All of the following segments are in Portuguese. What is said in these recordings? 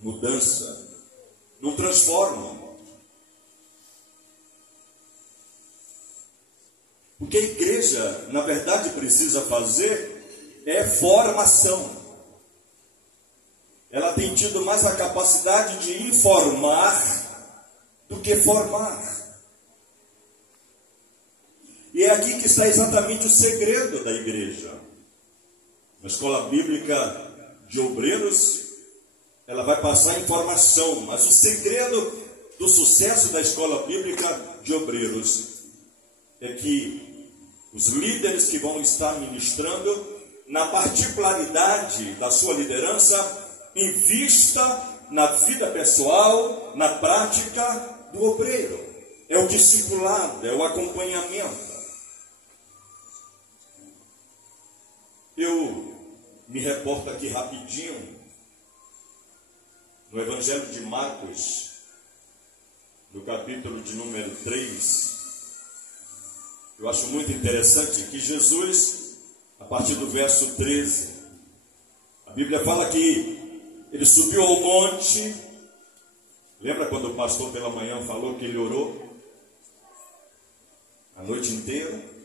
mudança, não transformam. O que a igreja, na verdade, precisa fazer é formação. Ela tem tido mais a capacidade de informar do que formar. E é aqui que está exatamente o segredo da igreja. Na escola bíblica de obreiros, ela vai passar informação, mas o segredo do sucesso da escola bíblica de obreiros é que os líderes que vão estar ministrando, na particularidade da sua liderança, invista na vida pessoal, na prática do obreiro. É o discipulado, é o acompanhamento. Eu me reporto aqui rapidinho no Evangelho de Marcos, no capítulo de número 3. Eu acho muito interessante que Jesus, a partir do verso 13, a Bíblia fala que ele subiu ao monte. Lembra quando o pastor pela manhã falou que ele orou a noite inteira?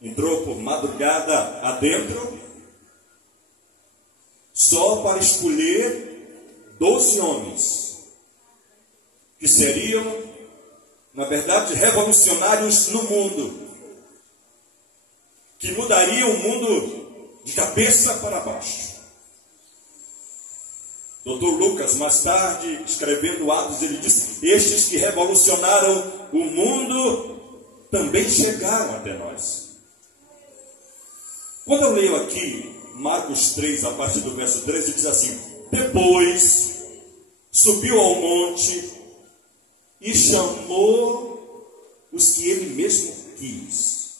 Entrou por madrugada adentro, só para escolher 12 homens, que seriam, na verdade, revolucionários no mundo, que mudariam o mundo de cabeça para baixo. Dr. Lucas, mais tarde, escrevendo Atos, ele disse: estes que revolucionaram o mundo também chegaram até nós. Quando eu leio aqui Marcos 3, a partir do verso 13, diz assim: depois subiu ao monte e chamou os que ele mesmo quis.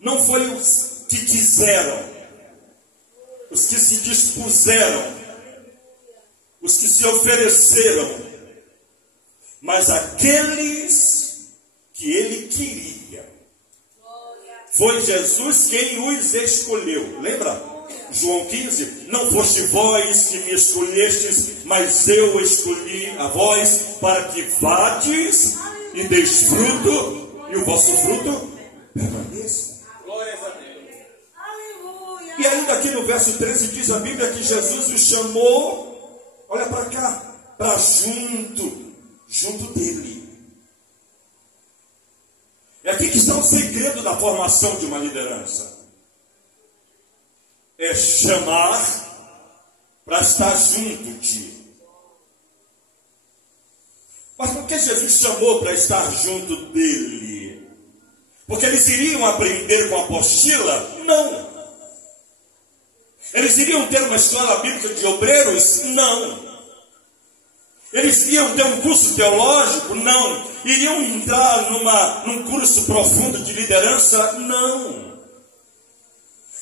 Não foi os que quiseram, os que se dispuseram, os que se ofereceram, mas aqueles que ele queria. Foi Jesus quem os escolheu. Lembra? João 15: não foste vós que me escolhestes, mas eu escolhi a vós para que vades e deis fruto, e o vosso fruto permaneça. Glórias a Deus. E ainda aqui no verso 13 diz a Bíblia que Jesus os chamou, olha para cá, para junto dele. É aqui que está o segredo da formação de uma liderança. É chamar para estar junto de. Mas por que Jesus chamou para estar junto dele? Porque eles iriam aprender com a apostila? Não. Eles iriam ter uma escola bíblica de obreiros? Não. Eles iriam ter um curso teológico? Não. Iriam entrar num curso profundo de liderança? Não.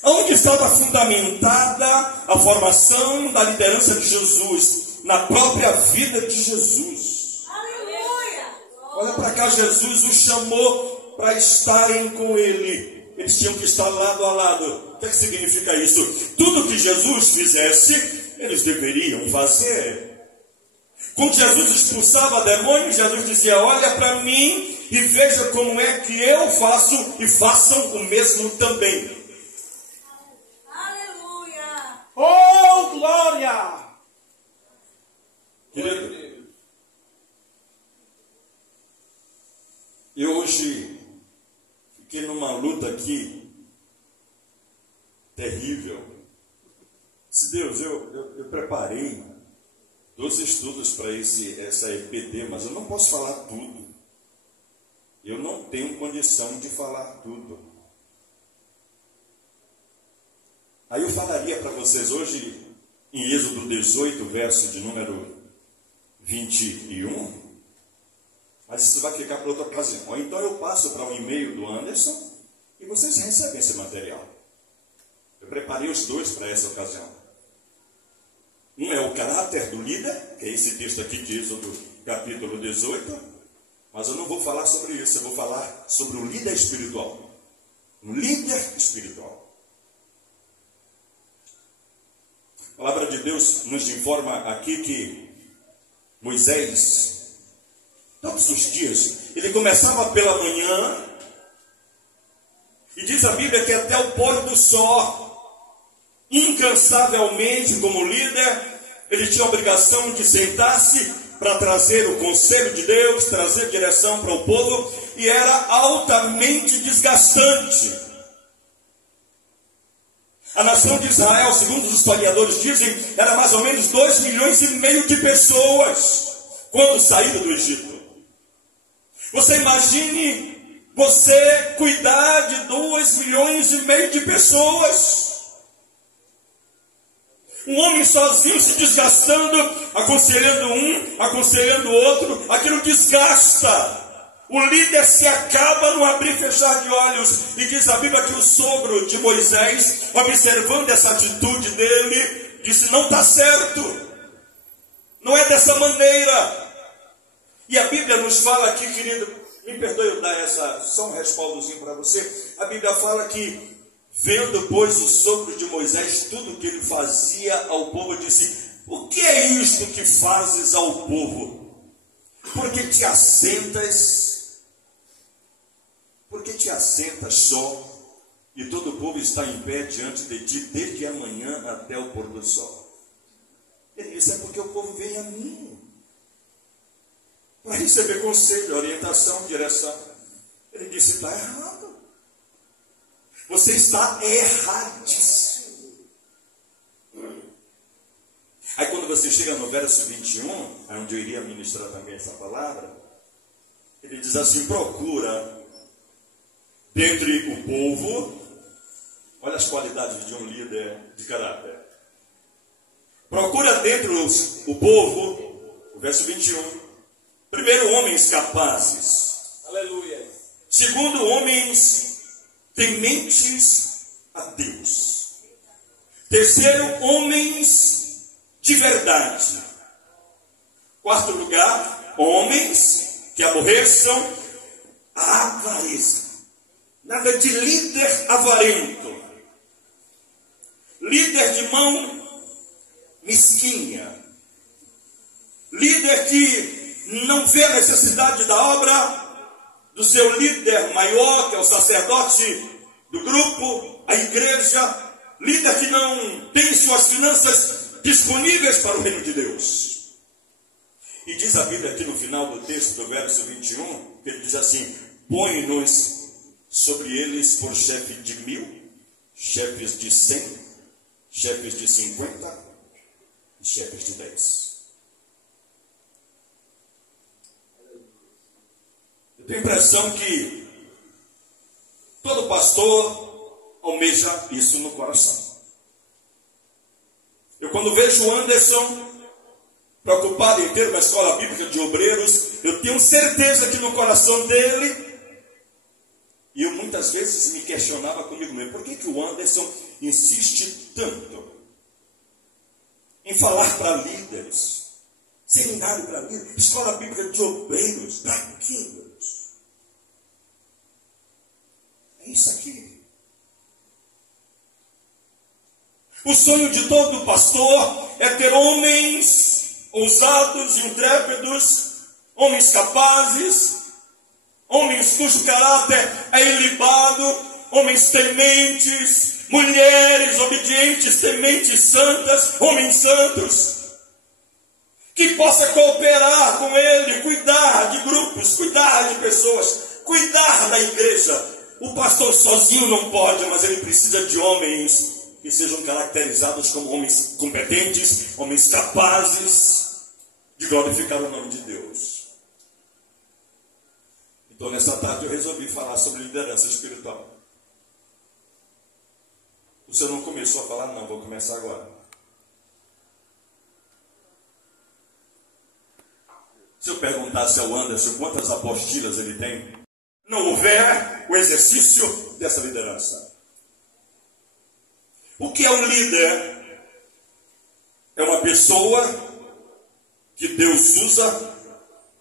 Onde estava fundamentada a formação da liderança de Jesus? Na própria vida de Jesus. Aleluia! Olha para cá, Jesus os chamou para estarem com ele. Eles tinham que estar lado a lado. O que significa isso? Tudo que Jesus fizesse, eles deveriam fazer. Quando Jesus expulsava demônios, Jesus dizia: olha para mim e veja como é que eu faço, e façam o mesmo também. Aleluia! Oh, glória! Querido, eu hoje fiquei numa luta aqui terrível. Se Deus, eu preparei 12 estudos para essa EPD, mas eu não posso falar tudo. Eu não tenho condição de falar tudo. Aí eu falaria para vocês hoje, em Êxodo 18, verso de número 21, mas isso vai ficar para outra ocasião. Ou então eu passo para um e-mail do Anderson e vocês recebem esse material. Eu preparei os dois para essa ocasião. Um é o caráter do líder, que é esse texto aqui de Êxodo capítulo 18, mas eu não vou falar sobre isso, eu vou falar sobre o líder espiritual. Um líder espiritual. A palavra de Deus nos informa aqui que Moisés, todos os dias, ele começava pela manhã, e diz a Bíblia que até o pôr do sol, incansavelmente como líder, ele tinha a obrigação de sentar-se para trazer o conselho de Deus, trazer direção para o povo, e era altamente desgastante. A nação de Israel, segundo os historiadores dizem, era mais ou menos 2,5 milhões de pessoas quando saíram do Egito. Você imagine você cuidar de 2,5 milhões de pessoas. Um homem sozinho se desgastando, aconselhando um, aconselhando o outro, aquilo desgasta. O líder se acaba no abrir e fechar de olhos. E diz a Bíblia que o sogro de Moisés, observando essa atitude dele, disse: não está certo, não é dessa maneira. E a Bíblia nos fala aqui, querido, me perdoe eu dar só um respaldozinho para você. A Bíblia fala que, vendo, pois, o sogro de Moisés, tudo o que ele fazia ao povo, disse: o que é isto que fazes ao povo? Porque te assentas só, e todo o povo está em pé diante de ti, desde amanhã até o pôr do sol. Ele disse: é porque o povo vem a mim para receber conselho, orientação, direção. Ele disse: está errado. Você está erradíssimo. Aí quando você chega no verso 21, onde eu iria ministrar também essa palavra, ele diz assim: procura dentre o povo, olha as qualidades de um líder de caráter. Procura dentre o povo, o verso 21, primeiro, homens capazes. Aleluia. Segundo, homens tementes a Deus. Terceiro, homens de verdade. Quarto lugar, homens que aborreçam a avareza. Nada de líder avarento. Líder de mão mesquinha. Líder que não vê a necessidade da obra do seu líder maior, que é o sacerdote do grupo, a igreja. Líder que não tem suas finanças disponíveis para o reino de Deus. E diz a Bíblia aqui no final do texto, do verso 21, que ele diz assim: põe-nos sobre eles por chefe de 1000, chefes de 100, chefes de 50 e chefes de 10. Eu tenho a impressão que todo pastor almeja isso no coração. Eu, quando vejo o Anderson preocupado em ter uma escola bíblica de obreiros, eu tenho certeza que no coração dele, e eu muitas vezes me questionava comigo mesmo: por que o Anderson insiste tanto em falar para líderes, seminário para líderes, escola bíblica de obreiros? Para quê, Deus? É isso aqui. O sonho de todo pastor é ter homens ousados, intrépidos, homens capazes, homens cujo caráter é ilibado, homens tementes, mulheres obedientes, tementes santas, homens santos, que possa cooperar com ele, cuidar de grupos, cuidar de pessoas, cuidar da igreja. O pastor sozinho não pode, mas ele precisa de homens que sejam caracterizados como homens competentes, homens capazes de glorificar o nome de Deus. Então, nessa tarde eu resolvi falar sobre liderança espiritual. O senhor não começou a falar? Não, vou começar agora. Se eu perguntasse ao Anderson quantas apostilas ele tem, não houver o exercício dessa liderança. O que é um líder? É uma pessoa que Deus usa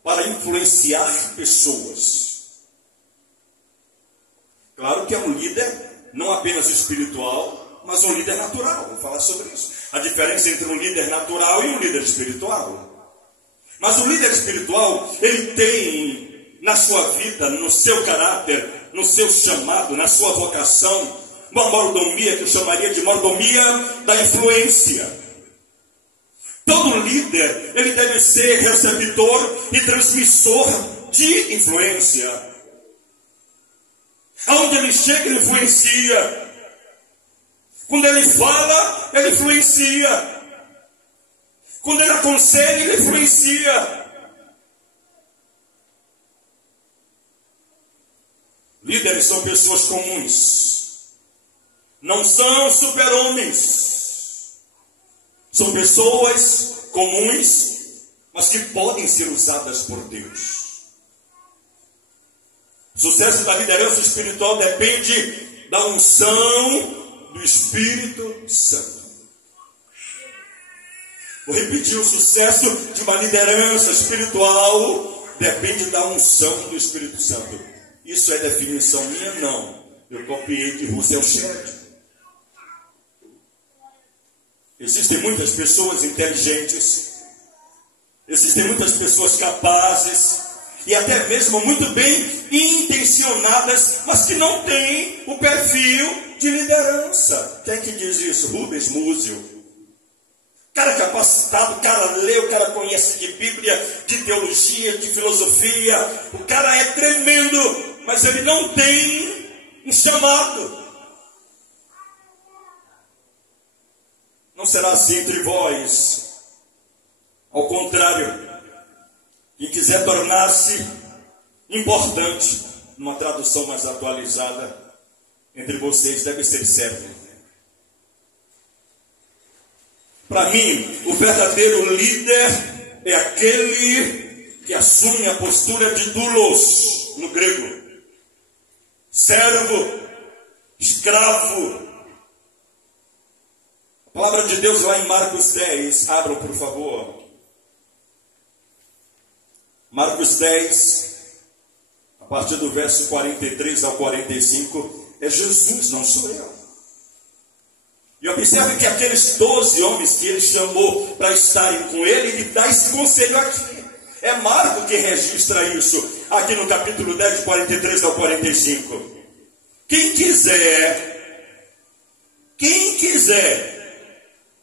para influenciar pessoas. Claro que é um líder não apenas espiritual, mas um líder natural. Vou falar sobre isso. A diferença entre um líder natural e um líder espiritual. Mas o líder espiritual, ele tem na sua vida, no seu caráter, no seu chamado, na sua vocação, uma mordomia que eu chamaria de mordomia da influência. Todo líder, ele deve ser receptor e transmissor de influência. Aonde ele chega, ele influencia. Quando ele fala, ele influencia. Quando ele aconselha, ele influencia. Líderes são pessoas comuns. Não são super-homens. São pessoas comuns, mas que podem ser usadas por Deus. O sucesso da liderança espiritual depende da unção do Espírito Santo. Vou repetir, o sucesso de uma liderança espiritual depende da unção do Espírito Santo. Isso é definição minha? Não. Eu copiei de Russell Shedd. Existem muitas pessoas inteligentes, existem muitas pessoas capazes e até mesmo muito bem intencionadas, mas que não têm o perfil de liderança. Quem é que diz isso? Rubens Múzio. Cara capacitado, o cara lê, o cara conhece de Bíblia, de teologia, de filosofia. O cara é tremendo, mas ele não tem um chamado. Não será assim entre vós. Ao contrário, quem quiser tornar-se importante, numa tradução mais atualizada, entre vocês deve ser servo. Para mim, o verdadeiro líder é aquele que assume a postura de doulos, no grego. Servo, escravo. A palavra de Deus lá em Marcos 10, abram por favor. Marcos 10, a partir do verso 43 ao 45, é Jesus, não sou eu. E observe que aqueles 12 homens que ele chamou para estarem com ele, ele dá esse conselho aqui. É Marcos que registra isso, aqui no capítulo 10, de 43 ao 45. Quem quiser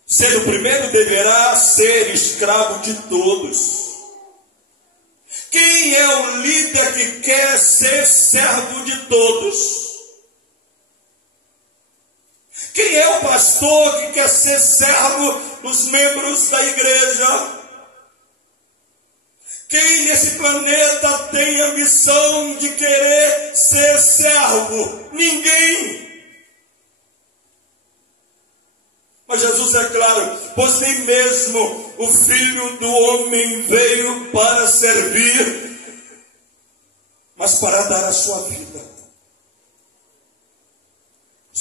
ser o primeiro deverá ser escravo de todos. Quem é o líder que quer ser servo de todos? Quem é o pastor que quer ser servo dos membros da igreja? Quem nesse planeta tem a missão de querer ser servo? Ninguém. Mas Jesus é claro, pois nem mesmo o Filho do Homem veio para servir, mas para dar a sua vida.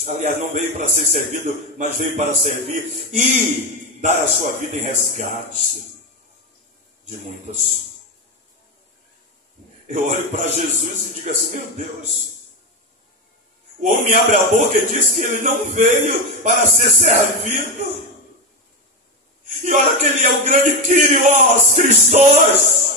Aliás, não veio para ser servido, mas veio para servir e dar a sua vida em resgate de muitos. Eu olho para Jesus e digo assim, meu Deus, o homem abre a boca e diz que ele não veio para ser servido. E olha que ele é o grande Kyrios, Christos.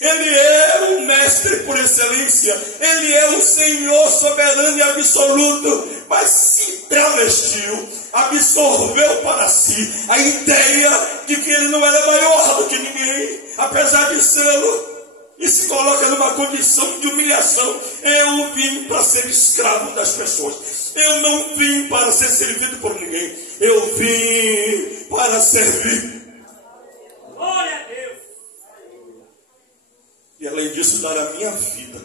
Ele é o mestre por excelência. Ele é o Senhor soberano e absoluto. Mas se travestiu, absorveu para si a ideia de que ele não era maior do que ninguém, apesar de sê-lo. E se coloca numa condição de humilhação. Eu vim para ser escravo das pessoas. Eu não vim para ser servido por ninguém. Eu vim para servir. Glória a Deus. E além disso, dar a minha vida.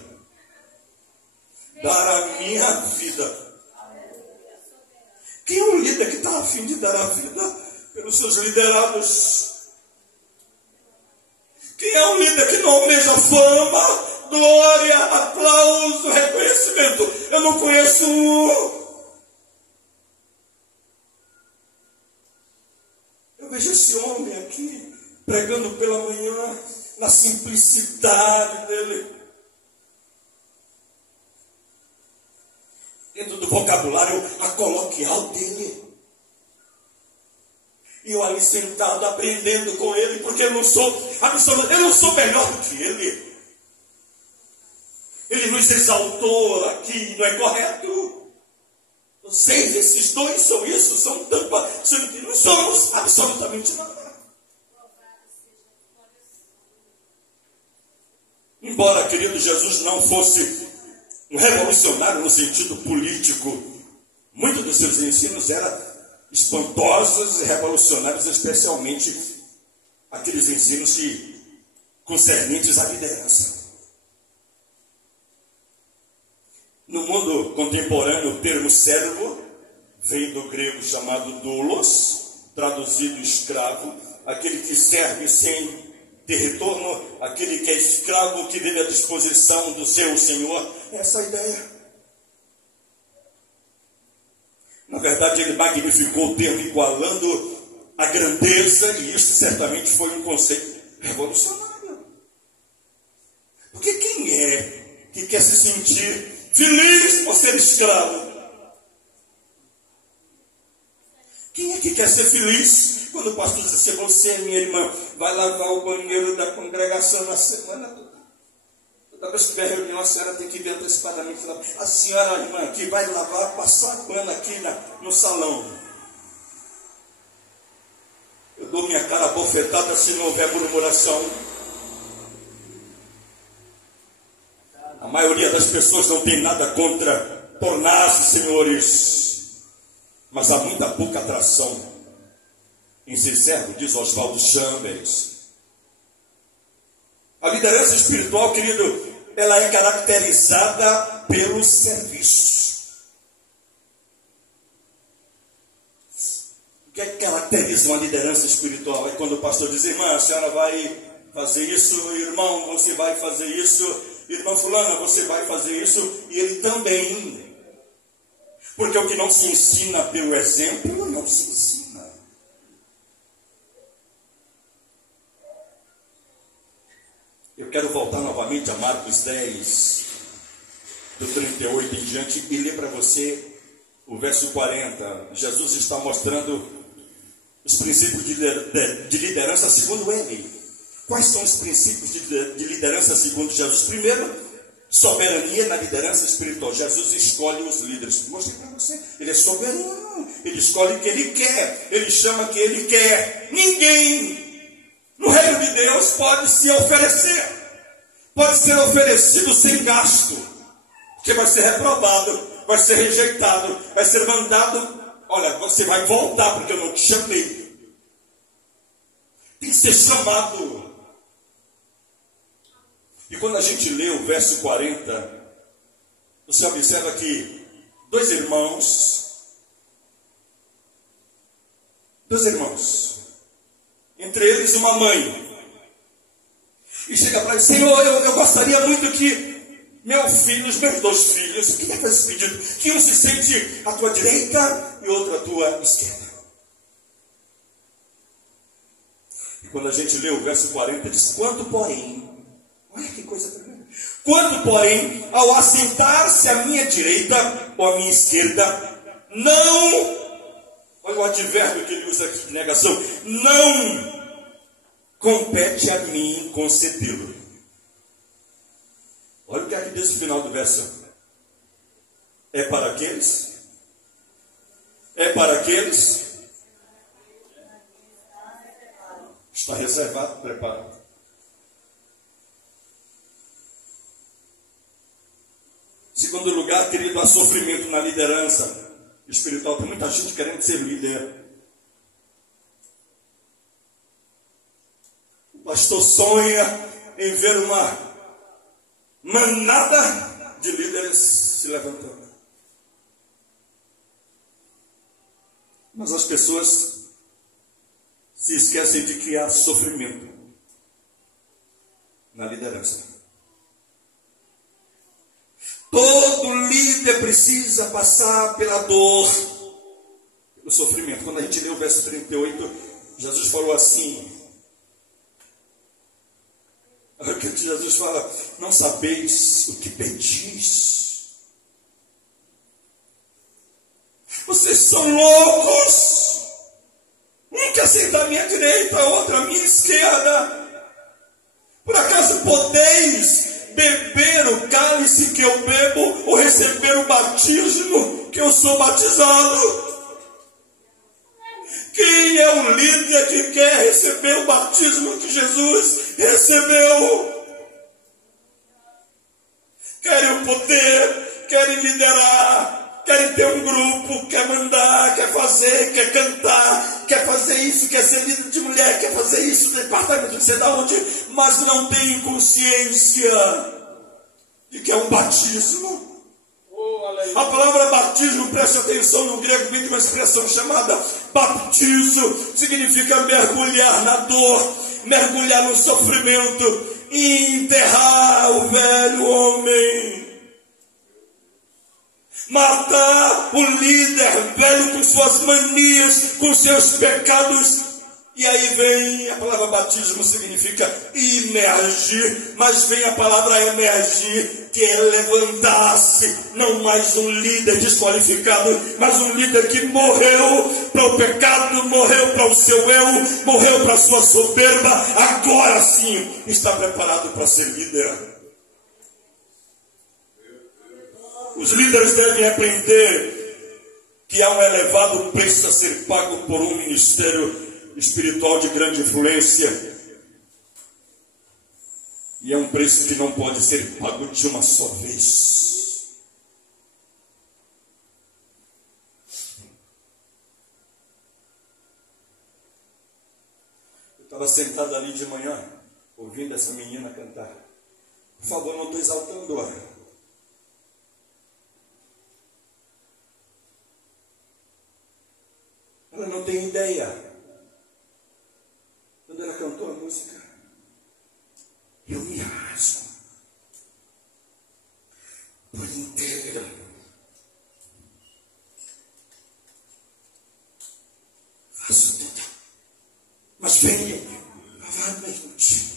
Dar a minha vida. Quem é o líder que está a fim de dar a vida pelos seus liderados? Quem é o líder que não almeja fama, glória, aplauso, reconhecimento? Eu não conheço um. Eu vejo esse homem aqui, pregando pela manhã, na simplicidade dele. dentro do vocabulário a coloquial dele. E eu ali sentado aprendendo com ele, porque eu não sou melhor do que ele. Ele nos exaltou aqui, não é correto? Vocês, esses dois, são isso, são tampa, não somos absolutamente nada. Embora, querido, Jesus não fosse um revolucionário no sentido político, muitos dos seus ensinos eram espantosos e revolucionários, especialmente aqueles ensinos concernentes à liderança. No mundo contemporâneo, o termo servo vem do grego chamado doulos, traduzido escravo, aquele que serve sem ter retorno, aquele que é escravo, que vive à disposição do seu senhor. Essa é a ideia. Na verdade, ele magnificou o termo, igualando a grandeza, e isso certamente foi um conceito revolucionário. Porque quem é que quer se sentir feliz por ser escravo? Quem é que quer ser feliz quando o pastor diz assim: você, minha irmã, vai lavar o banheiro da congregação na semana toda? Toda vez que tiver reunião, a senhora tem que vir antecipadamente lá. A senhora, irmã, que vai lavar, passar pano aqui no salão. Eu dou minha cara bofetada se não houver murmuração. A maioria das pessoas não tem nada contra tornar-se senhores, mas há muita pouca atração em ser servo, diz Oswaldo Chambers. A liderança espiritual, querido, ela é caracterizada pelo serviço. O que é que caracteriza uma liderança espiritual? É quando o pastor diz: irmã, a senhora vai fazer isso, irmão, você vai fazer isso, irmã fulana, você vai fazer isso, e ele também. Porque o que não se ensina pelo exemplo, não se ensina. Eu quero voltar novamente a Marcos 10, do 38 em diante, e ler para você o verso 40. Jesus está mostrando os princípios de liderança segundo ele. Quais são os princípios de liderança segundo Jesus? Primeiro, soberania na liderança espiritual. Jesus escolhe os líderes. Mostrei para você. Ele é soberano. Ele escolhe o que ele quer. Ele chama o que ele quer. Ninguém no reino de Deus pode se oferecer. Pode ser oferecido sem gasto. Porque vai ser reprovado. Vai ser rejeitado. Vai ser mandado. Olha, você vai voltar porque eu não te chamei. Tem que ser chamado. E quando a gente lê o verso 40, você observa que dois irmãos, entre eles uma mãe, e chega para ele: Senhor, eu gostaria muito que os meus dois filhos, que é esse pedido, que um se sente à tua direita e outro à tua esquerda. E quando a gente lê o verso 40, diz: quanto porém, olha que coisa tremenda. Quando, porém, ao assentar-se à minha direita ou à minha esquerda, não, olha o advérbio que ele usa aqui de negação, não compete a mim concedê-lo. Olha o que é que diz no final do verso. É para aqueles? É para aqueles? Está reservado, preparado. Segundo lugar, querido, há sofrimento na liderança espiritual. Tem muita gente querendo ser líder. O pastor sonha em ver uma manada de líderes se levantando. Mas as pessoas se esquecem de que há sofrimento na liderança. Todo líder precisa passar pela dor, pelo sofrimento. Quando a gente lê o verso 38, Jesus falou assim: Jesus fala: não sabeis o que pedis. Vocês são loucos. Um quer sentar à minha direita, outro à minha esquerda. Por acaso podeis beber o cálice que eu bebo, ou receber o batismo que eu sou batizado? Quem é o líder que quer receber o batismo que Jesus recebeu? Querem o poder, querem liderar, querem ter um grupo, quer mandar, quer fazer, quer cantar, quer fazer isso, quer ser líder de mulher, quer fazer isso, departamento de sei da onde, mas não tem consciência de que é um batismo. A palavra batismo, preste atenção, no grego vem de uma expressão chamada baptizo, significa mergulhar na dor, mergulhar no sofrimento e enterrar o velho homem. Matar o líder velho com suas manias, com seus pecados. E aí vem a palavra batismo, significa imergir, mas vem a palavra emergir, que é levantar-se, não mais um líder desqualificado, mas um líder que morreu para o pecado, morreu para o seu eu, morreu para a sua soberba, agora sim está preparado para ser líder. Os líderes devem aprender que há um elevado preço a ser pago por um ministério espiritual de grande influência, e é um preço que não pode ser pago de uma só vez. Eu estava sentado ali de manhã ouvindo essa menina cantar. Por favor, não estou exaltando-a. Ela não tem ideia. Quando ela cantou a música, eu me rasgo por inteiro. Faço tudo. Mas vem novamente.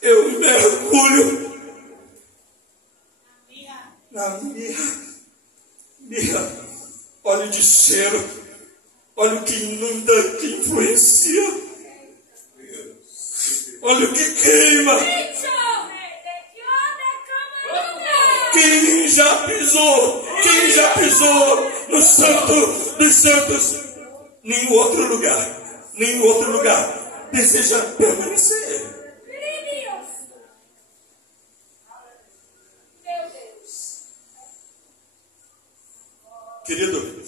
Eu mergulho na minha óleo de cheiro, óleo que inunda, que influencia. Olha o que queima. Quem já pisou no santo dos santos, nenhum outro lugar deseja permanecer. Querido,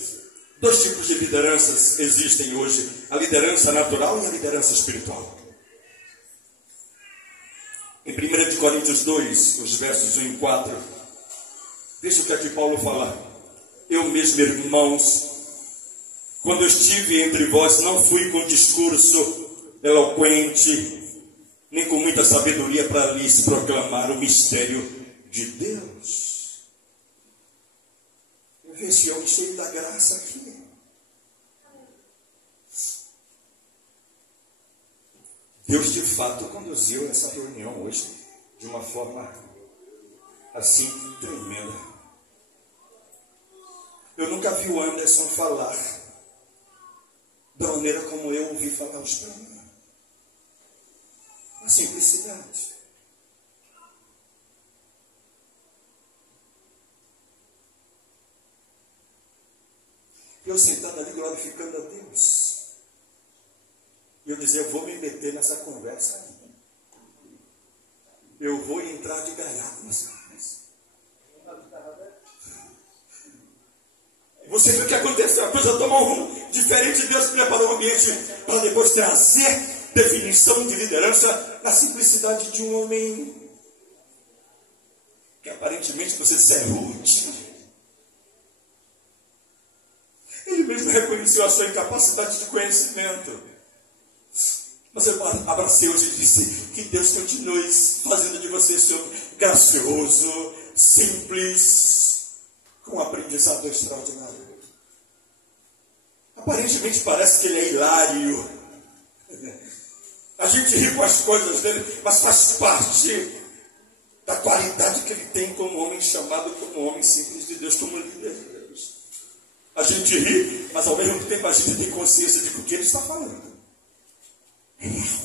dois tipos de lideranças existem hoje: a liderança natural e a liderança espiritual. Em 1 Coríntios 2, os versos 1 e 4, veja o que aqui Paulo fala. Eu mesmo, irmãos, quando eu estive entre vós, não fui com discurso eloquente, nem com muita sabedoria para lhes proclamar o mistério de Deus. Eu vi esse homem cheio da graça aqui. Deus de fato conduziu essa reunião hoje de uma forma assim tremenda. Eu nunca vi o Anderson falar da maneira como eu ouvi falar os planos. A simplicidade. Eu sentado ali glorificando a Deus. E eu dizia, eu vou me meter nessa conversa aí. Eu vou entrar de gaiato nessa conversa. Você viu o que aconteceu? A coisa tomou um rumo diferente. Deus preparou o ambiente para depois trazer definição de liderança na simplicidade de um homem que aparentemente você disse é rude. Ele mesmo reconheceu a sua incapacidade de conhecimento. Mas eu abracei hoje e disse que Deus continue fazendo de você esse homem gracioso, simples, com um aprendizado extraordinário. Aparentemente parece que ele é hilário. A gente ri com as coisas dele, mas faz parte da qualidade que ele tem como homem chamado, como homem simples de Deus, como líder de Deus. A gente ri, mas ao mesmo tempo a gente tem consciência de que o que ele está falando é real.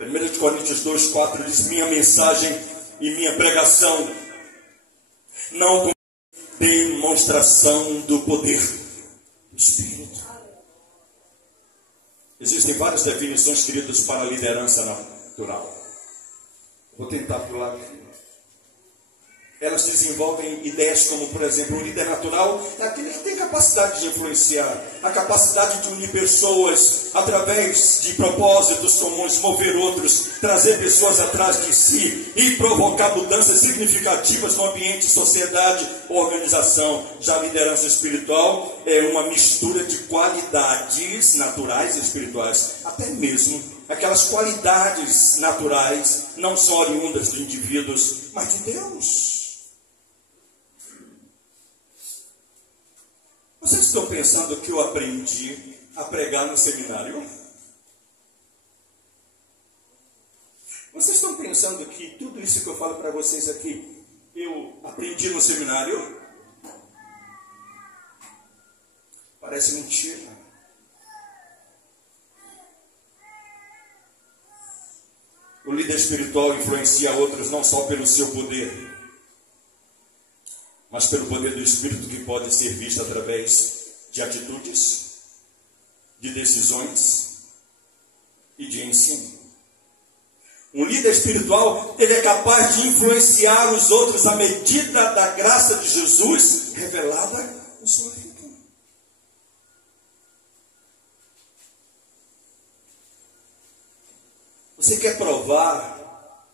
1 Coríntios 2,4 diz: minha mensagem e minha pregação não com demonstração do poder do Espírito. Existem várias definições, queridos, para a liderança natural. Vou tentar pular aqui. Elas desenvolvem ideias como, por exemplo, o líder natural é aquele que tem capacidade de influenciar, a capacidade de unir pessoas através de propósitos comuns, mover outros, trazer pessoas atrás de si e provocar mudanças significativas no ambiente, sociedade ou organização. Já a liderança espiritual é uma mistura de qualidades naturais e espirituais, até mesmo aquelas qualidades naturais não são oriundas de indivíduos, mas de Deus. Vocês estão pensando que eu aprendi a pregar no seminário? Vocês estão pensando que tudo isso que eu falo para vocês aqui, eu aprendi no seminário? Parece mentira. O líder espiritual influencia outros não só pelo seu poder, mas pelo poder do Espírito, que pode ser visto através de atitudes, de decisões e de ensino. Um líder espiritual, ele é capaz de influenciar os outros à medida da graça de Jesus revelada em sua vida. Você quer provar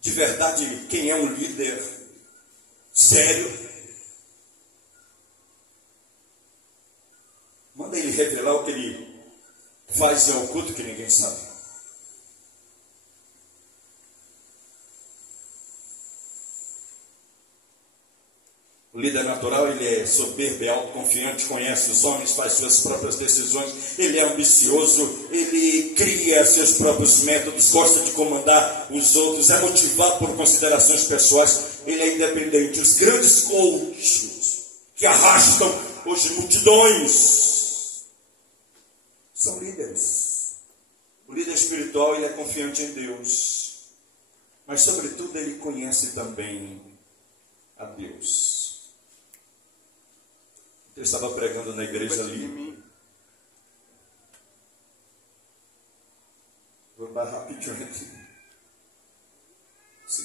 de verdade quem é um líder sério? Manda ele revelar o que ele faz em oculto que ninguém sabe. O líder natural, ele é soberbo, é autoconfiante, conhece os homens, faz suas próprias decisões, ele é ambicioso, ele cria seus próprios métodos, gosta de comandar os outros, é motivado por considerações pessoais, ele é independente. Os grandes coaches que arrastam hoje multidões são líderes. O líder espiritual, ele é confiante em Deus, mas sobretudo ele conhece também a Deus. Eu estava pregando na igreja ali. Vou dar rapidinho aqui.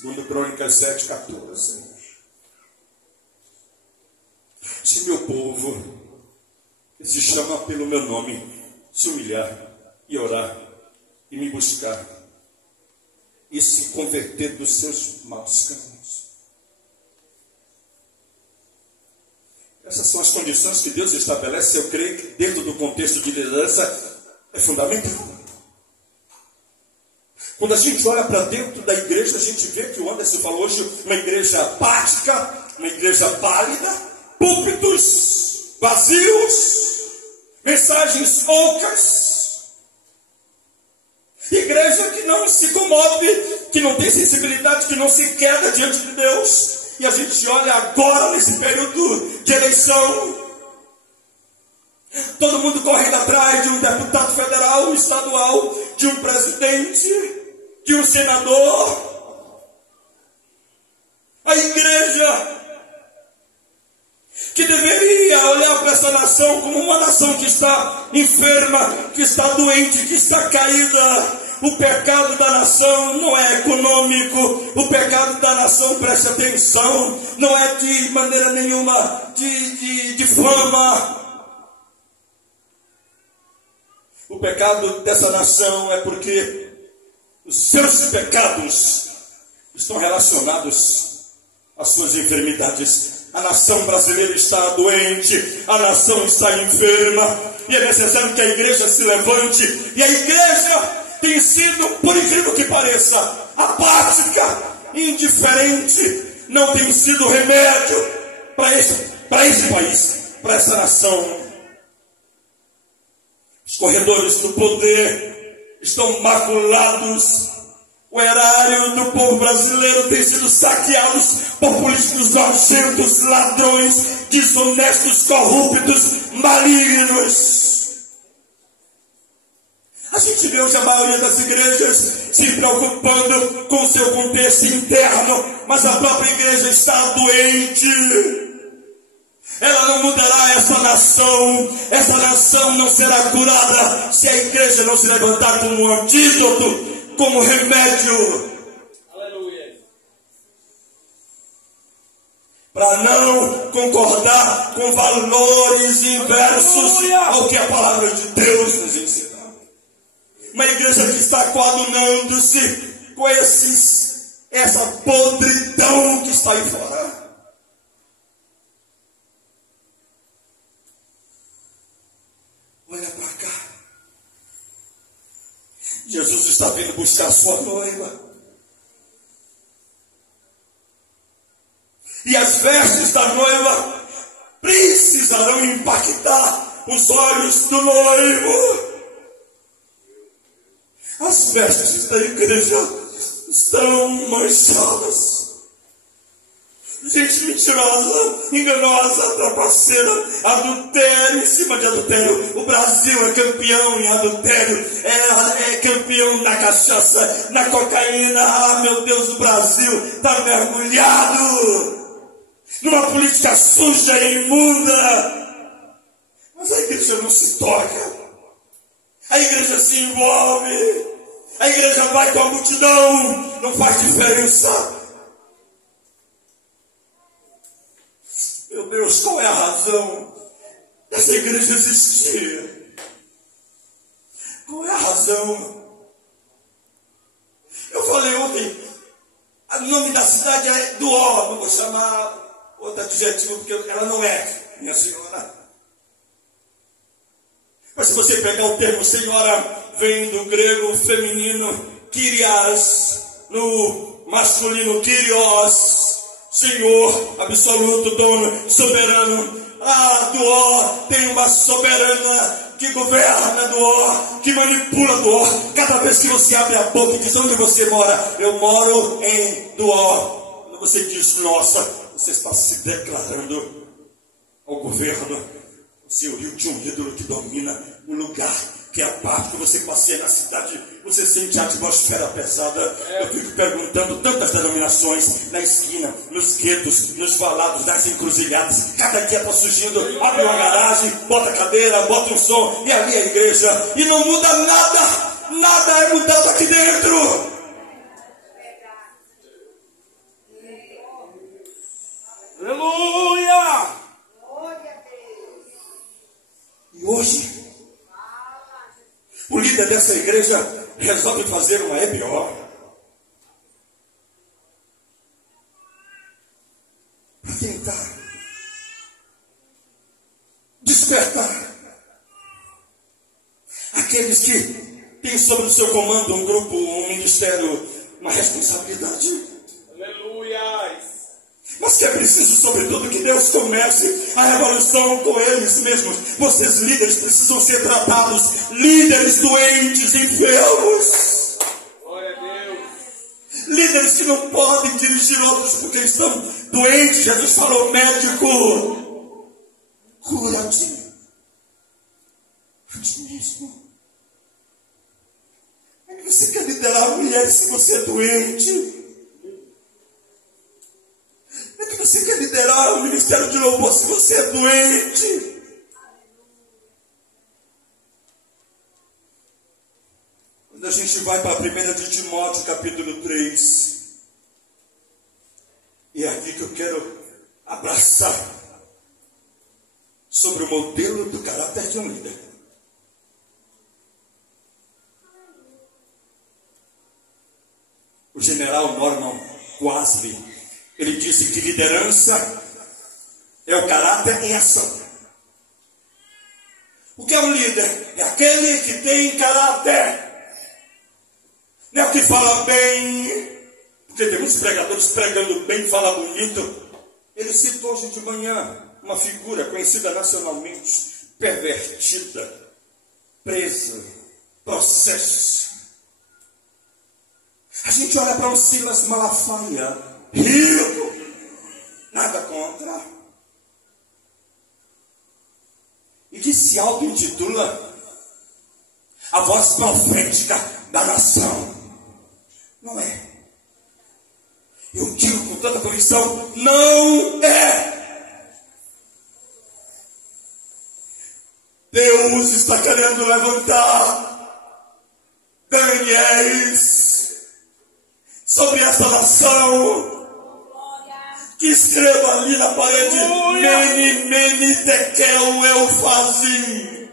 2 Crônicas 7,14. Se meu povo, que se chama pelo meu nome, se humilhar e orar e me buscar e se converter dos seus maus caminhos. Essas são as condições que Deus estabelece. Eu creio que dentro do contexto de liderança é fundamental. Quando a gente olha para dentro da igreja, a gente vê que o Anderson falou hoje, uma igreja apática, uma igreja pálida, púlpitos vazios, mensagens poucas, igreja que não se comove, que não tem sensibilidade, que não se queda diante de Deus. E a gente olha agora nesse período de eleição, todo mundo correndo atrás de um deputado federal, estadual, de um presidente, de um senador. A igreja, que deveria olhar para essa nação como uma nação que está enferma, que está doente, que está caída. O pecado da nação não é econômico, o pecado da nação, preste atenção, não é de maneira nenhuma de fama. O pecado dessa nação é porque os seus pecados estão relacionados às suas enfermidades. A nação brasileira está doente, a nação está enferma, e é necessário que a igreja se levante, e a igreja tem sido, por incrível que pareça, apática, indiferente, não tem sido remédio para esse país, para essa nação. Os corredores do poder estão maculados O erário do povo brasileiro tem sido saqueado por políticos nojentos, ladrões, desonestos, corruptos, malignos. A gente vê hoje a maioria das igrejas se preocupando com o seu contexto interno, mas a própria igreja está doente. Ela não mudará essa nação não será curada se a igreja não se levantar como um antídoto, como remédio. Aleluia. Para não concordar com valores inversos ao que a palavra de Deus nos ensina. Uma igreja que está coadunando-se com essa podridão que está aí fora. Olha para cá. Jesus está vindo buscar a sua noiva. E as vestes da noiva precisarão impactar os olhos do noivo. As vestes da igreja estão manchadas. Gente mentirosa, enganosa, trapaceira, adultério em cima de adultério. O Brasil é campeão em adultério, é campeão na cachaça, na cocaína. Ah, meu Deus, o Brasil está mergulhado numa política suja e imunda. Mas a igreja não se toca, a igreja se envolve, a igreja vai com a multidão, não faz diferença. Meu Deus, qual é a razão dessa igreja existir? Qual é a razão? Eu falei ontem, o nome da cidade é Duó, não vou chamar outro adjetivo, porque ela não é minha senhora. Mas se você pegar o termo senhora, vem do grego feminino, kyrias, no masculino kyrios, Senhor, absoluto, dono, soberano. Ah, Duó tem uma soberana que governa Duó, que manipula Duó. Cada vez que você abre a boca e diz onde você mora, eu moro em Duó. Quando você diz nossa, você está se declarando ao governo. Você ouviu de um ídolo que domina o lugar, que é a parte que você passeia na cidade, você sente a atmosfera pesada. Eu fico perguntando, tantas denominações, na esquina, nos guetos, nos valados, nas encruzilhadas, cada dia está surgindo, abre uma garagem, bota cadeira, bota um som, e ali é a igreja, e não muda nada, nada é mudado aqui dentro. Aleluia! E hoje, o líder dessa igreja resolve fazer uma EBO para tentar despertar aqueles que têm sobre o seu comando um grupo, um ministério, uma responsabilidade. Aleluia! Mas que é preciso, sobretudo, que Deus comece a revolução com eles mesmos. Vocês, líderes, precisam ser tratados, líderes doentes, enfermos. Glória a Deus. Líderes que não podem dirigir outros porque estão doentes. Jesus falou, médico, cura-te a ti mesmo. Você quer liderar mulheres se você é doente? É que você quer liderar o ministério de louvor se você é doente? Quando a gente vai para 1 de Timóteo, capítulo 3, e é aqui que eu quero abraçar sobre o modelo do caráter de um líder. O general Norman Quasley, ele disse que liderança é o caráter em ação. O que é um líder? É aquele que tem caráter. Não é o que fala bem, porque tem muitos pregadores pregando bem, fala bonito. Ele citou hoje de manhã uma figura conhecida nacionalmente, pervertida, presa, processo. A gente olha para o Silas Malafaia, rico, nada contra. E que se auto-intitula a voz profética da nação. Não é. Eu digo com toda convicção, não é. Deus está querendo levantar Daniéis sobre essa nação, que escreva ali na parede, Mene, Mene, Tekel, Eufazim.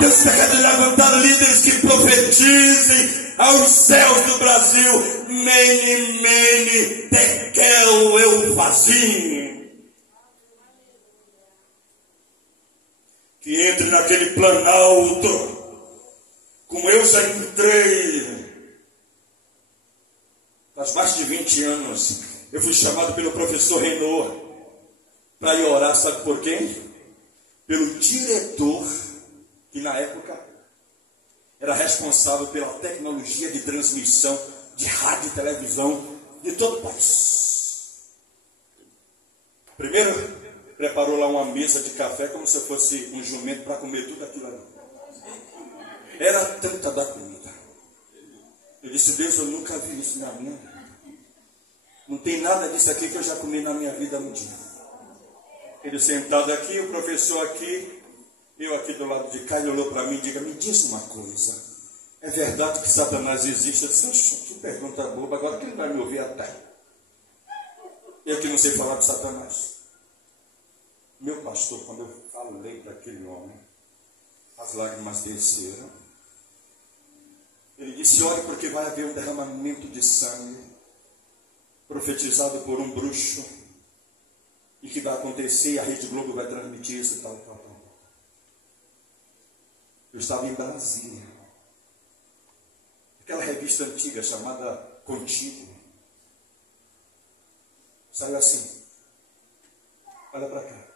Deus está querendo levantar líderes que profetizem aos céus do Brasil, Mene, Mene, Tekel, Eufazim. Que entre naquele planalto, como eu já entrei. Faz mais de 20 anos, eu fui chamado pelo professor Renaud para ir orar, sabe por quem? Pelo diretor, que na época era responsável pela tecnologia de transmissão de rádio e televisão de todo o país. Primeiro, preparou lá uma mesa de café como se fosse um jumento para comer tudo aquilo ali. Era tanta da comida. Eu disse, Deus, eu nunca vi isso na minha vida. Não tem nada disso aqui que eu já comi na minha vida um dia. Ele sentado aqui, o professor aqui, eu aqui do lado de cá, ele olhou para mim e disse, me diz uma coisa. É verdade que Satanás existe? Eu disse, que pergunta boba, agora que ele vai me ouvir até. Eu que não sei falar de Satanás. Meu pastor, quando eu falei para aquele homem, as lágrimas desceram. Ele disse, olhe porque vai haver um derramamento de sangue, profetizado por um bruxo, e que vai acontecer, e a Rede Globo vai transmitir isso, tal. Eu estava em Brasília, aquela revista antiga chamada Contigo, saiu assim, olha para cá,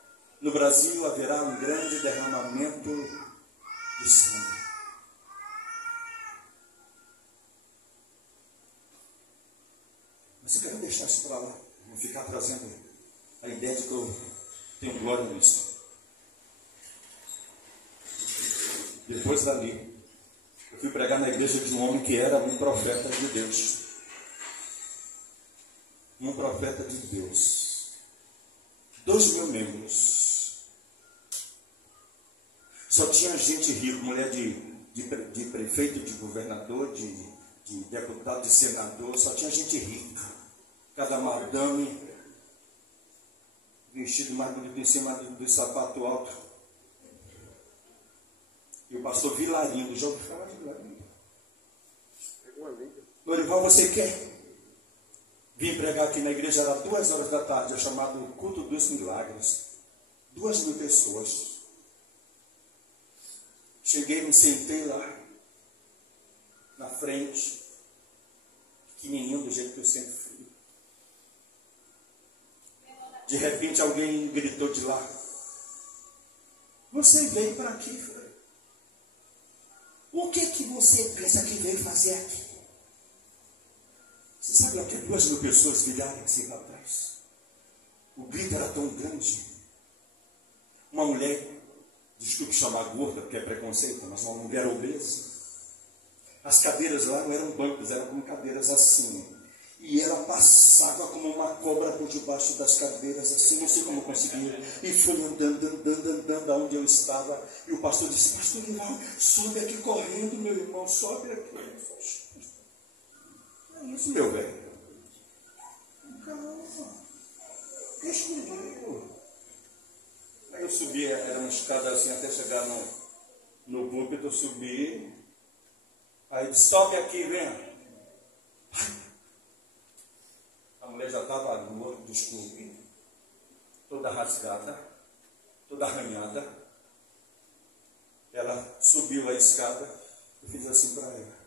no Brasil haverá um grande derramamento de sangue. Mas eu quero deixar isso para lá, não ficar trazendo a ideia de que eu tenho glória nisso. Depois dali, eu fui pregar na igreja de um homem que era um profeta de Deus. Um profeta de Deus. 2.000 membros. Só tinha gente rica, mulher de prefeito, de governador, de deputado, de senador, só tinha gente rica. Cada madame vestido mais bonito em cima do sapato alto. E o pastor Vilarinho, do jogo, fala de Vilarinho. Lorival, você quer? Vim pregar aqui na igreja, era 2 horas da tarde, é chamado Culto dos Milagres. 2.000 pessoas. Cheguei, me sentei lá, na frente, pequenininho, do jeito que eu sempre fui. De repente alguém gritou de lá, você veio para aqui, filho? O que você pensa que veio fazer aqui? Você sabe o que 2.000 pessoas viraram assim para trás? O grito era tão grande. Uma mulher, desculpe chamar gorda, porque é preconceito, mas uma mulher obesa. As cadeiras lá não eram bancos, eram como cadeiras assim. E ela passava como uma cobra por debaixo das cadeiras, assim, não sei como conseguia. E foi andando aonde eu estava. E o pastor disse, pastor Rival, sobe aqui correndo, meu irmão, sobe aqui. É isso, meu velho. Calma. Deixa comigo. Aí eu subi, era uma escada assim, até chegar no púlpito, eu subi. Aí disse, sobe aqui, vem. A mulher já estava no outro dos clubes, toda rasgada, toda arranhada. Ela subiu a escada, eu fiz assim para ela.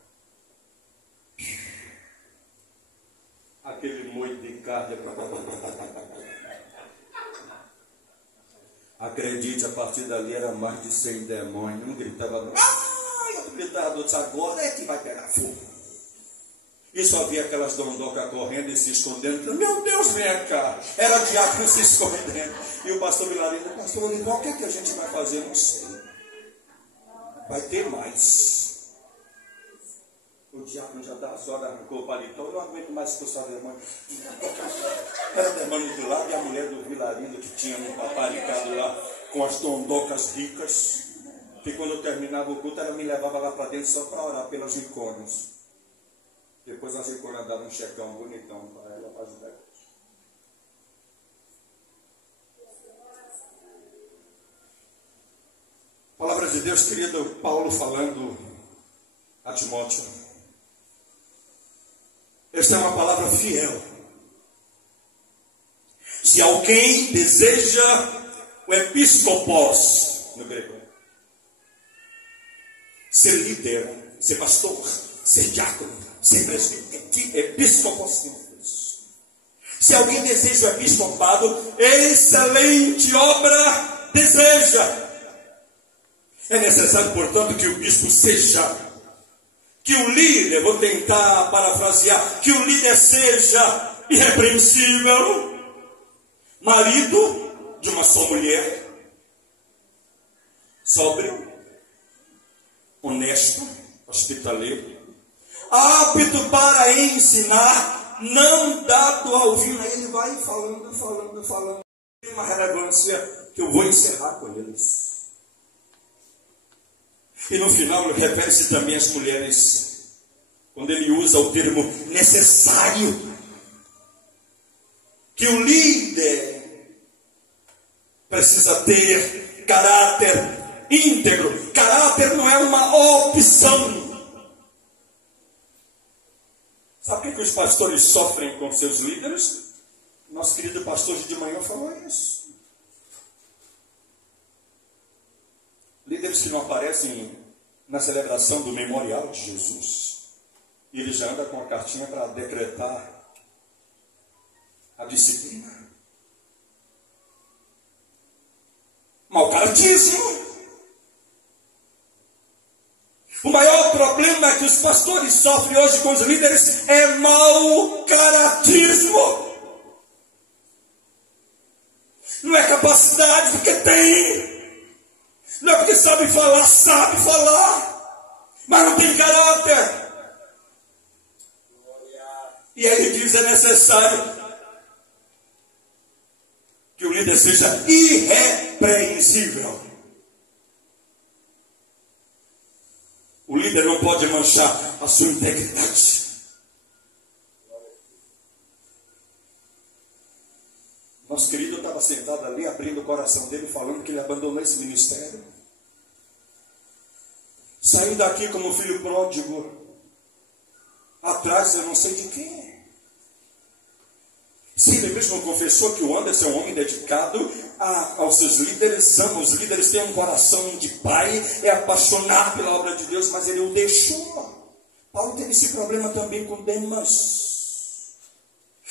Aquele moito de carne. Acredite, a partir dali era mais de 100 demônios. Um gritava, ai, Coitado, agora é que vai pegar fogo. E só via aquelas dondocas correndo e se escondendo. Meu Deus, vem cá. Era diácono se escondendo. E o pastor Vilarino, pastor Olival, o que é que a gente vai fazer? Não sei. Vai ter mais. O diácono já estava só, arrancou o paletó. Eu não aguento mais expulsar o demônio. Era o demônio do lado e a mulher do Vilarino que tinha um paparicado lá com as dondocas ricas. Que quando eu terminava o culto, ela me levava lá para dentro só para orar pelas riconas. Depois as riconas davam um checão bonitão para ela para ajudar. Palavra de Deus, querido Paulo falando a Timóteo. Esta é uma palavra fiel. Se alguém deseja o episcopos, no grego, ser líder, ser pastor, ser diácono, ser presbítero, episcopos. Se alguém deseja o episcopado, excelente obra deseja. É necessário, portanto, que o bispo seja, que o líder, vou tentar parafrasear, que o líder seja irrepreensível, marido de uma só mulher, sóbrio, honesto, hospitaleiro, apto para ensinar, não dado ao vinho. Aí ele vai falando. Tem uma relevância que eu vou encerrar com eles. E no final ele refere-se também às mulheres, quando ele usa o termo necessário, que o líder precisa ter caráter íntegro. Caráter não é uma opção. Sabe o que os pastores sofrem com seus líderes? Nosso querido pastor de manhã falou isso. Líderes que não aparecem na celebração do memorial de Jesus. E ele já anda com a cartinha para decretar a disciplina. Mau caratismo. O maior problema que os pastores sofrem hoje com os líderes é mau caratismo. Não é capacidade, porque tem. Não é porque sabe falar, mas não tem caráter. E aí ele diz, é necessário que o líder seja irrepreensível. O líder não pode manchar a sua integridade. Nosso querido estava sentado ali, abrindo o coração dele, falando que ele abandonou esse ministério. Saiu daqui como filho pródigo, atrás eu não sei de quem. Sim, ele mesmo confessou que o Anderson é um homem dedicado aos seus líderes, ama os líderes, tem um coração de pai, é apaixonado pela obra de Deus, mas ele o deixou. Paulo teve esse problema também com Demas.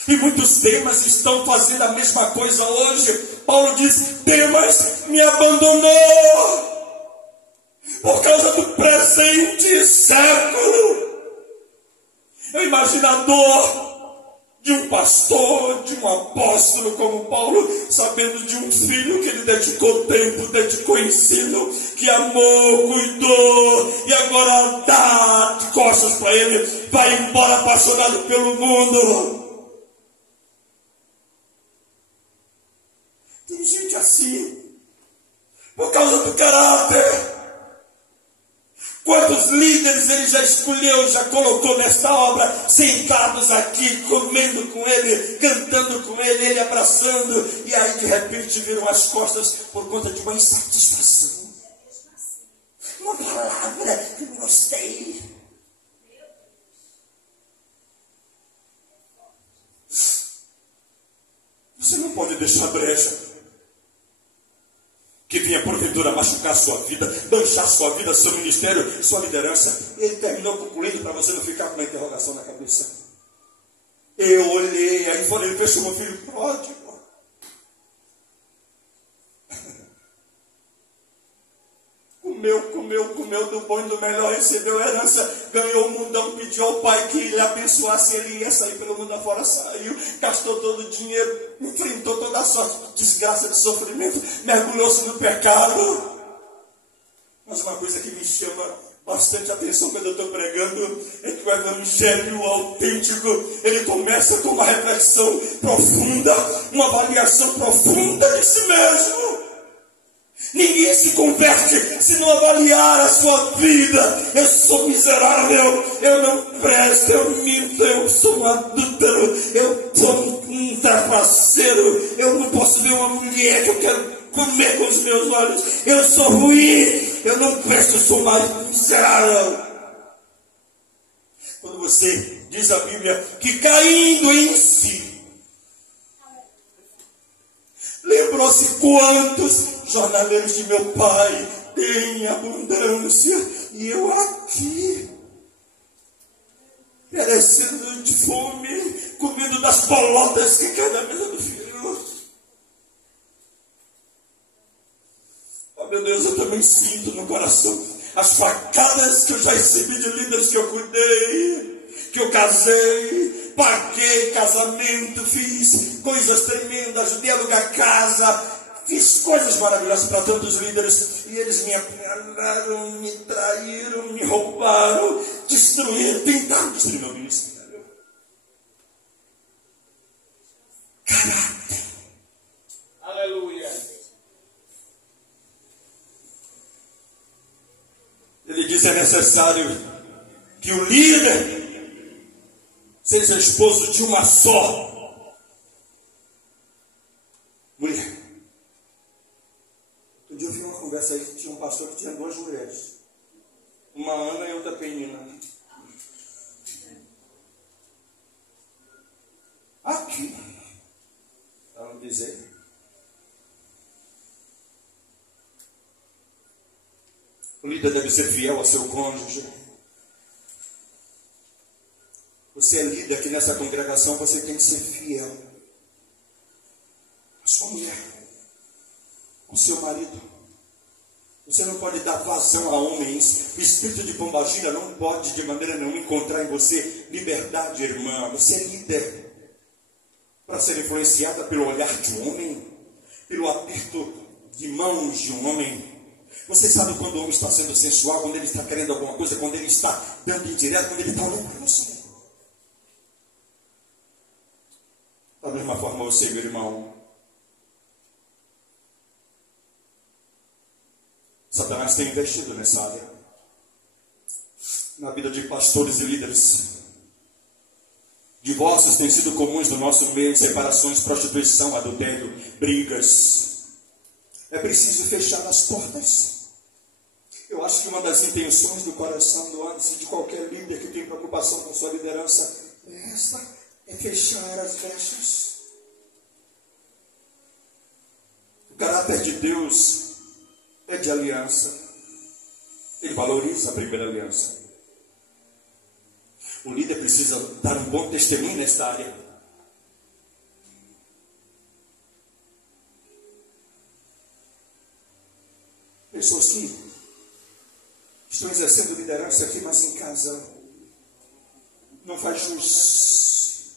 E muitos Demas estão fazendo a mesma coisa hoje. Paulo diz, Demas me abandonou por causa do presente século. Eu imagino a dor de um pastor, de um apóstolo como Paulo, sabendo de um filho que ele dedicou tempo, dedicou ensino, que amou, cuidou, e agora dá de costas para ele, vai embora apaixonado pelo mundo. Tem gente assim, por causa do caráter. Quantos líderes ele já escolheu, já colocou nesta obra, sentados aqui, comendo com ele, cantando com ele, ele abraçando, e aí de repente viram as costas por conta de uma insatisfação. Uma palavra que não gostei. Você não pode deixar brecha que vinha porventura machucar sua vida, manchar sua vida, seu ministério, sua liderança. Ele terminou concluindo para você não ficar com uma interrogação na cabeça. Eu olhei, aí falei, veja meu filho pródigo. Com comeu do bom e do melhor, recebeu herança, ganhou o mundão, pediu ao pai que lhe abençoasse, ele ia sair pelo mundo afora, saiu, gastou todo o dinheiro, enfrentou toda a sorte de desgraça, de sofrimento, mergulhou-se no pecado. Mas uma coisa que me chama bastante atenção quando eu estou pregando é que o evangelho autêntico, ele começa com uma reflexão profunda, uma avaliação profunda de si mesmo. Ninguém se converte se não avaliar a sua vida. Eu sou miserável, eu não presto, eu minto, eu sou um adúltero, eu sou um trapaceiro, eu não posso ver uma mulher que eu quero comer com os meus olhos, eu sou ruim, eu não presto, eu sou um marido miserável. Quando você diz a Bíblia que caindo em si, lembrou-se quantos jornaleiros de meu pai têm abundância e eu aqui perecendo de fome, comendo das bolotas que cai na mesa do filho. Oh meu Deus, eu também sinto no coração as facadas que eu já recebi de líderes que eu cuidei, que eu casei, paguei casamento, fiz coisas tremendas, ajudei a alugar casa, fiz coisas maravilhosas para tantos líderes, e eles me apunhalaram, me traíram, me roubaram, destruíram, tentaram destruir meu ministério. Caráter. Aleluia. Ele diz: é necessário que o líder seja esposo de uma só mulher. Um dia eu vi uma conversa aí que tinha um pastor que tinha duas mulheres, uma Ana e outra Penina. Aqui, para não dizer, o líder deve ser fiel ao seu cônjuge. Você é líder aqui nessa congregação, você tem que ser fiel à sua mulher, ao seu marido. Você não pode dar vazão a homens. O espírito de pombagira não pode de maneira nenhuma encontrar em você liberdade, irmã. Você é líder para ser influenciada pelo olhar de um homem, pelo aperto de mãos de um homem. Você sabe quando o homem está sendo sensual, quando ele está querendo alguma coisa, quando ele está dando indireto, quando ele está olhando para você. Da mesma forma você, meu irmão. Satanás tem investido nessa área, na vida de pastores e líderes. Divórcios têm sido comuns no nosso meio, separações, prostituição, adultério, brigas. É preciso fechar as portas. Eu acho que uma das intenções do coração do ânimo de qualquer líder que tem preocupação com sua liderança é essa, é fechar as brechas. O caráter de Deus é de aliança. Ele valoriza a primeira aliança. O líder precisa dar um bom testemunho nesta área. Pessoas que estão exercendo liderança aqui, mas em casa não faz jus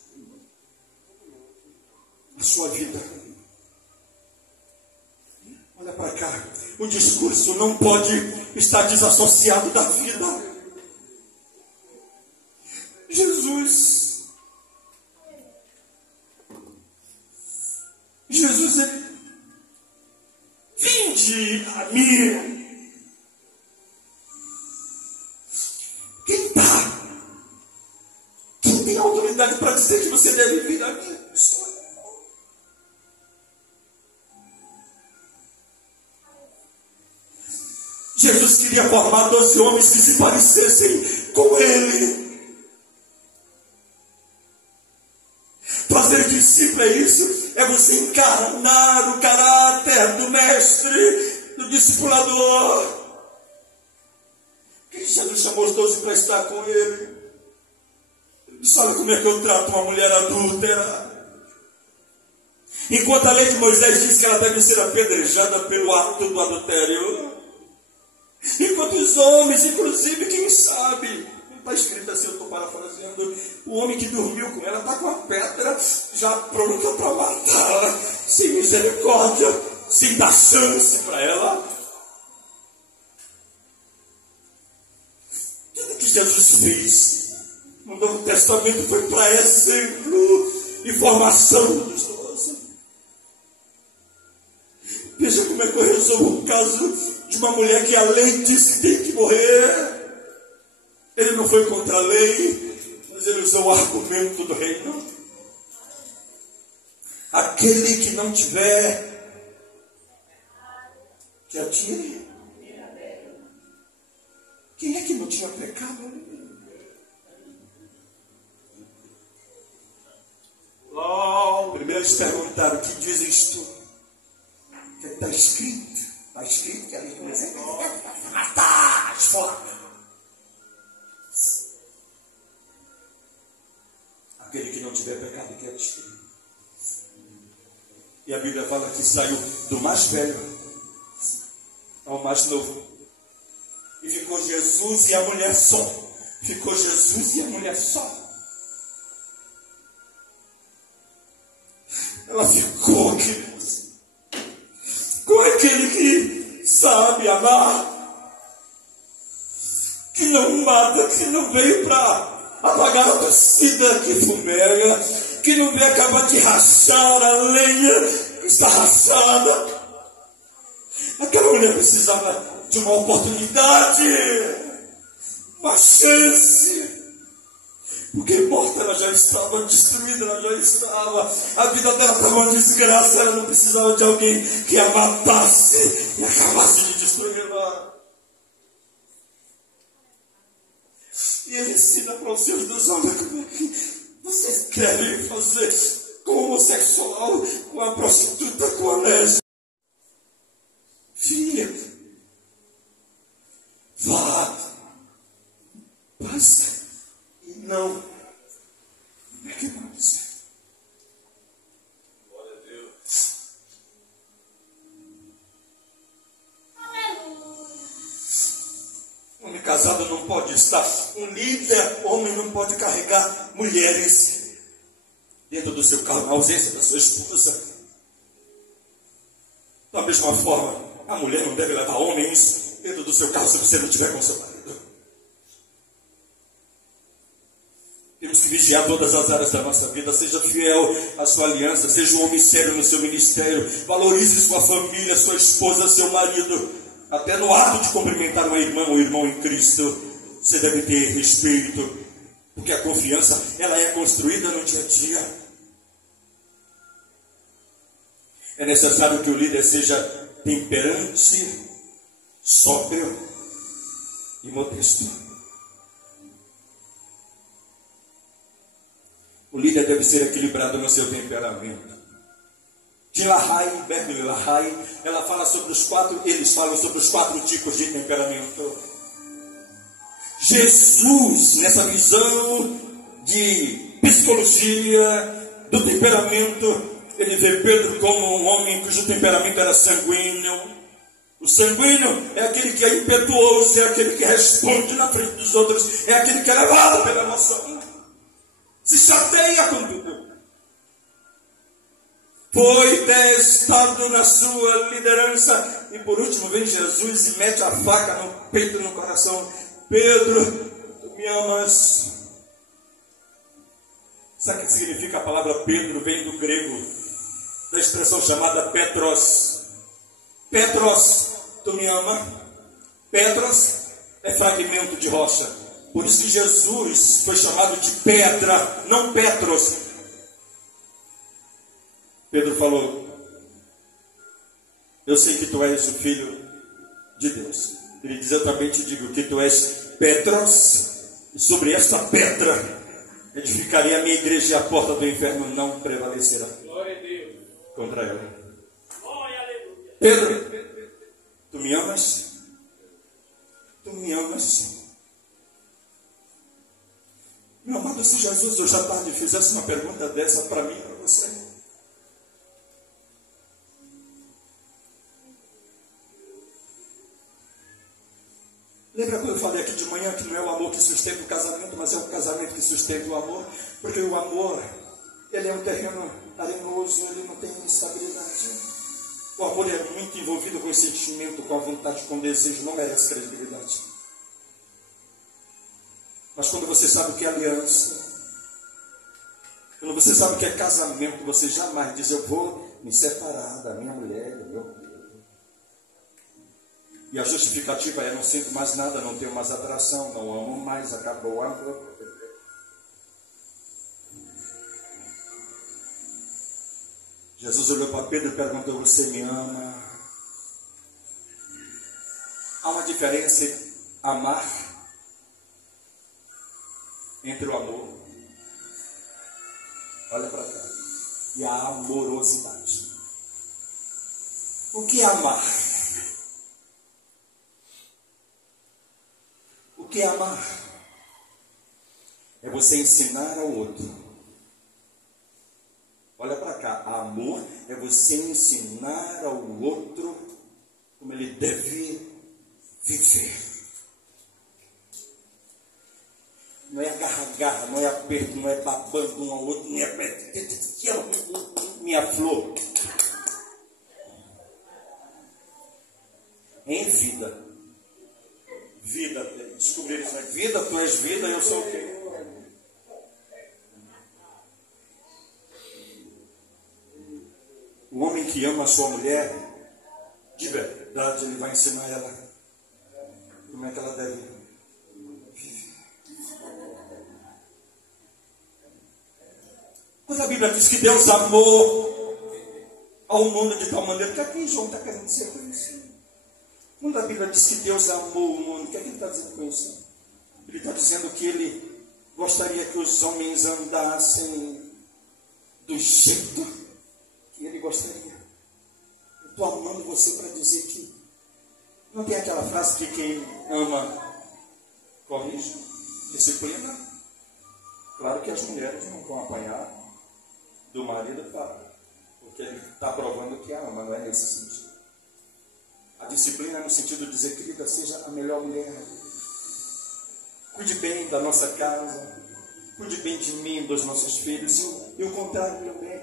à sua vida. Olha para cá. O discurso não pode estar desassociado da vida. Jesus, ele vinde a mim. Quem tem autoridade para dizer que você deve vir a mim? Jesus queria formar 12 homens que se parecessem com ele. Fazer discípulo é isso, é você encarnar o caráter do mestre, do discipulador. Que Jesus chamou os 12 para estar com ele. Ele disse: olha como é que eu trato uma mulher adúltera. Enquanto a lei de Moisés diz que ela deve ser apedrejada pelo ato do adultério, Enquanto os homens, inclusive, quem sabe, está escrito assim, eu estou parafraseando, o homem que dormiu com ela está com a pedra já pronta para matá-la, sem misericórdia, sem dar chance para ela. Tudo que Jesus fez no Novo Testamento foi para exemplo e formação dos nossos. Veja como é que eu resolvo o caso de uma mulher que a lei disse que tem que morrer. Ele não foi contra a lei, mas ele usou o argumento do reino. Aquele que não tiver, que atire. Quem é que não tinha pecado? Primeiro eles perguntaram: o que dizes tu? O que está escrito? Está escrito que a lei começa a matar, esfolar. Aquele que não tiver pecado, que atire. E a Bíblia fala que saiu do mais velho ao mais novo. E ficou Jesus e a mulher só. Ficou Jesus e a mulher só. Ela ficou, queridos, com aquele que sabe amar, que não mata, que não veio para apagar a torcida que fumega, que não veio acabar de rachar a lenha que está rachada. Aquela mulher precisava de uma oportunidade, uma chance, porque morta ela já estava, destruída ela já estava, a vida dela estava uma desgraça, ela não precisava de alguém que a matasse e acabasse de destruí-la. E ele ensina para os seus dois homens como é que vocês querem fazer com o homossexual, com a prostituta, com a lésbica. Filha, vá, passa e não é que mais. Glória a Deus. Homem casado não pode estar, um líder, homem não pode carregar mulheres dentro do seu carro, na ausência da sua esposa. Da mesma forma, a mulher não deve levar homens dentro do seu carro se você não estiver com seu marido. Temos que vigiar todas as áreas da nossa vida. Seja fiel à sua aliança, seja um homem sério no seu ministério, valorize sua família, sua esposa, seu marido. Até no ato de cumprimentar uma irmã ou irmão em Cristo, você deve ter respeito, porque a confiança, ela é construída no dia a dia. É necessário que o líder seja temperante, sóbrio e modesto. O líder deve ser equilibrado no seu temperamento. De Lahai, Beverly Lahai, ela fala sobre eles falam sobre os 4 tipos de temperamento. Jesus, nessa visão de psicologia, do temperamento, ele vê Pedro como um homem cujo temperamento era sanguíneo. O sanguíneo é aquele que é impetuoso, é aquele que responde na frente dos outros, é aquele que é levado pela emoção, se chateia com tudo. Foi testado na sua liderança. E por último vem Jesus e mete a faca no peito e no coração. Pedro, tu me amas? Sabe o que significa a palavra Pedro? Vem do grego, da expressão chamada Petros. Petros, tu me ama? Petros é fragmento de rocha. Por isso que Jesus foi chamado de pedra, não Petros. Pedro falou: eu sei que tu és o Filho de Deus. Ele diz: eu também te digo que tu és Petros, e sobre esta pedra edificarei a minha igreja, e a porta do inferno não prevalecerá Glória a Deus. contra ela. Glória a Deus. Pedro, tu me amas? Tu me amas? Meu amado, se Jesus hoje à tarde fizesse uma pergunta dessa para mim e para você, amanhã que não é o amor que sustenta o casamento, mas é o casamento que sustenta o amor, porque o amor, ele é um terreno arenoso, ele não tem estabilidade. O amor é muito envolvido com o sentimento, com a vontade, com o desejo, não merece credibilidade. Mas quando você sabe o que é aliança, quando você sabe o que é casamento, você jamais diz: eu vou me separar da minha mulher, do meu filho. E a justificativa é: não sinto mais nada, não tenho mais atração, não amo mais, acabou o amor. Jesus olhou para Pedro e perguntou: você me ama? Há uma diferença entre amar entre o amor, olha para cá, e a amorosidade. O que é amar? O que é amar? É você ensinar ao outro. Olha para cá, amor é você ensinar ao outro como ele deve viver. Não é agarra-garra, não é aperto, não é babando um ao outro, não é minha flor. Em vida. Vida, descobrir isso aqui. Vida, tu és vida, eu sou o quê? O homem que ama a sua mulher, de verdade, ele vai ensinar ela como é que ela deve viver. Quando a Bíblia diz que Deus amou ao mundo de tal maneira, o que aqui João está querendo dizer com isso? Quando a Bíblia diz que Deus amou o mundo, o que é que ele está dizendo com isso? Ele está dizendo que ele gostaria que os homens andassem do jeito que ele gostaria. Eu estou amando você para dizer que não tem aquela frase que quem ama corrige, disciplina. Claro que as mulheres não vão apanhar do marido, porque ele está provando que ama, não é nesse sentido. A disciplina é no sentido de dizer: querida, seja a melhor mulher. Cuide bem da nossa casa, cuide bem de mim, dos nossos filhos. E o contrário também.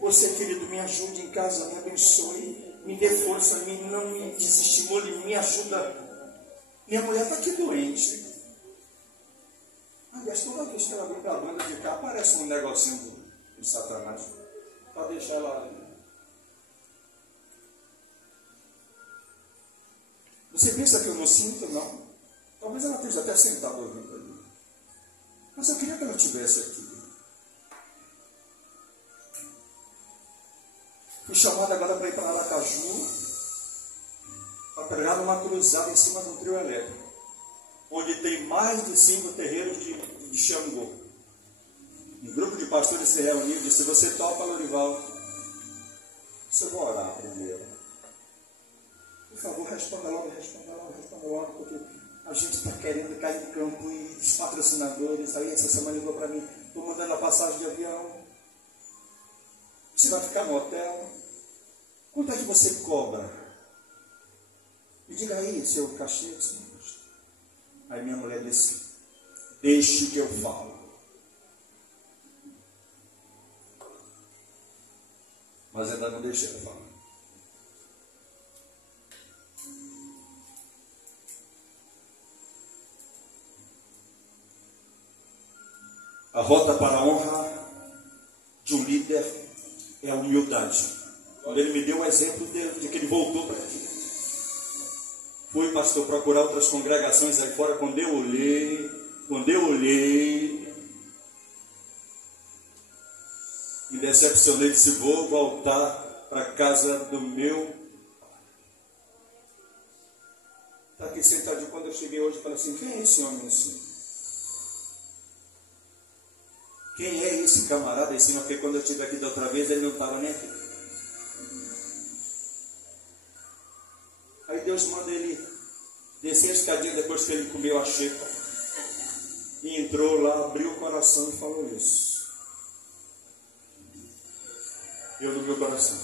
Você, querido, me ajude em casa, me abençoe, me dê força, não me desestimule, me ajuda. Minha mulher está aqui doente. Aliás, toda vez que ela vem da banda de cá, aparece um negocinho de Satanás para deixar ela. Você pensa que eu não sinto? Não. Talvez ela esteja até sentada ouvindo ali. Mas eu queria que ela estivesse aqui. Fui chamado agora para ir para Aracaju, para pegar numa cruzada em cima de um trio elétrico, onde tem mais de 5 terreiros de Xangô. Um grupo de pastores se reuniu e disse: você topa, Lorival? Eu vou orar primeiro. Por favor, responda logo, porque a gente está querendo cair no campo e os patrocinadores. Aí essa semana ligou para mim: estou mandando a passagem de avião. Você vai ficar no hotel? Quanto é que você cobra? Me diga aí, seu cachê. Aí minha mulher disse: deixe que eu falo. Mas ainda não deixei ela falar. A rota para a honra de um líder é a humildade. Quando ele me deu o exemplo de que ele voltou para aqui. Fui, pastor, procurar outras congregações aí fora. Quando eu olhei, me decepcionei, disse: vou voltar para a casa do meu. Está aqui sentadinho. Quando eu cheguei hoje, falei assim: quem é esse homem assim? Quem é esse camarada em cima? Porque quando eu estive aqui da outra vez, ele não estava nem aqui. Aí Deus manda ele descer a escadinha depois que ele comeu a xepa. E entrou lá, abriu o coração e falou isso. Eu no meu coração.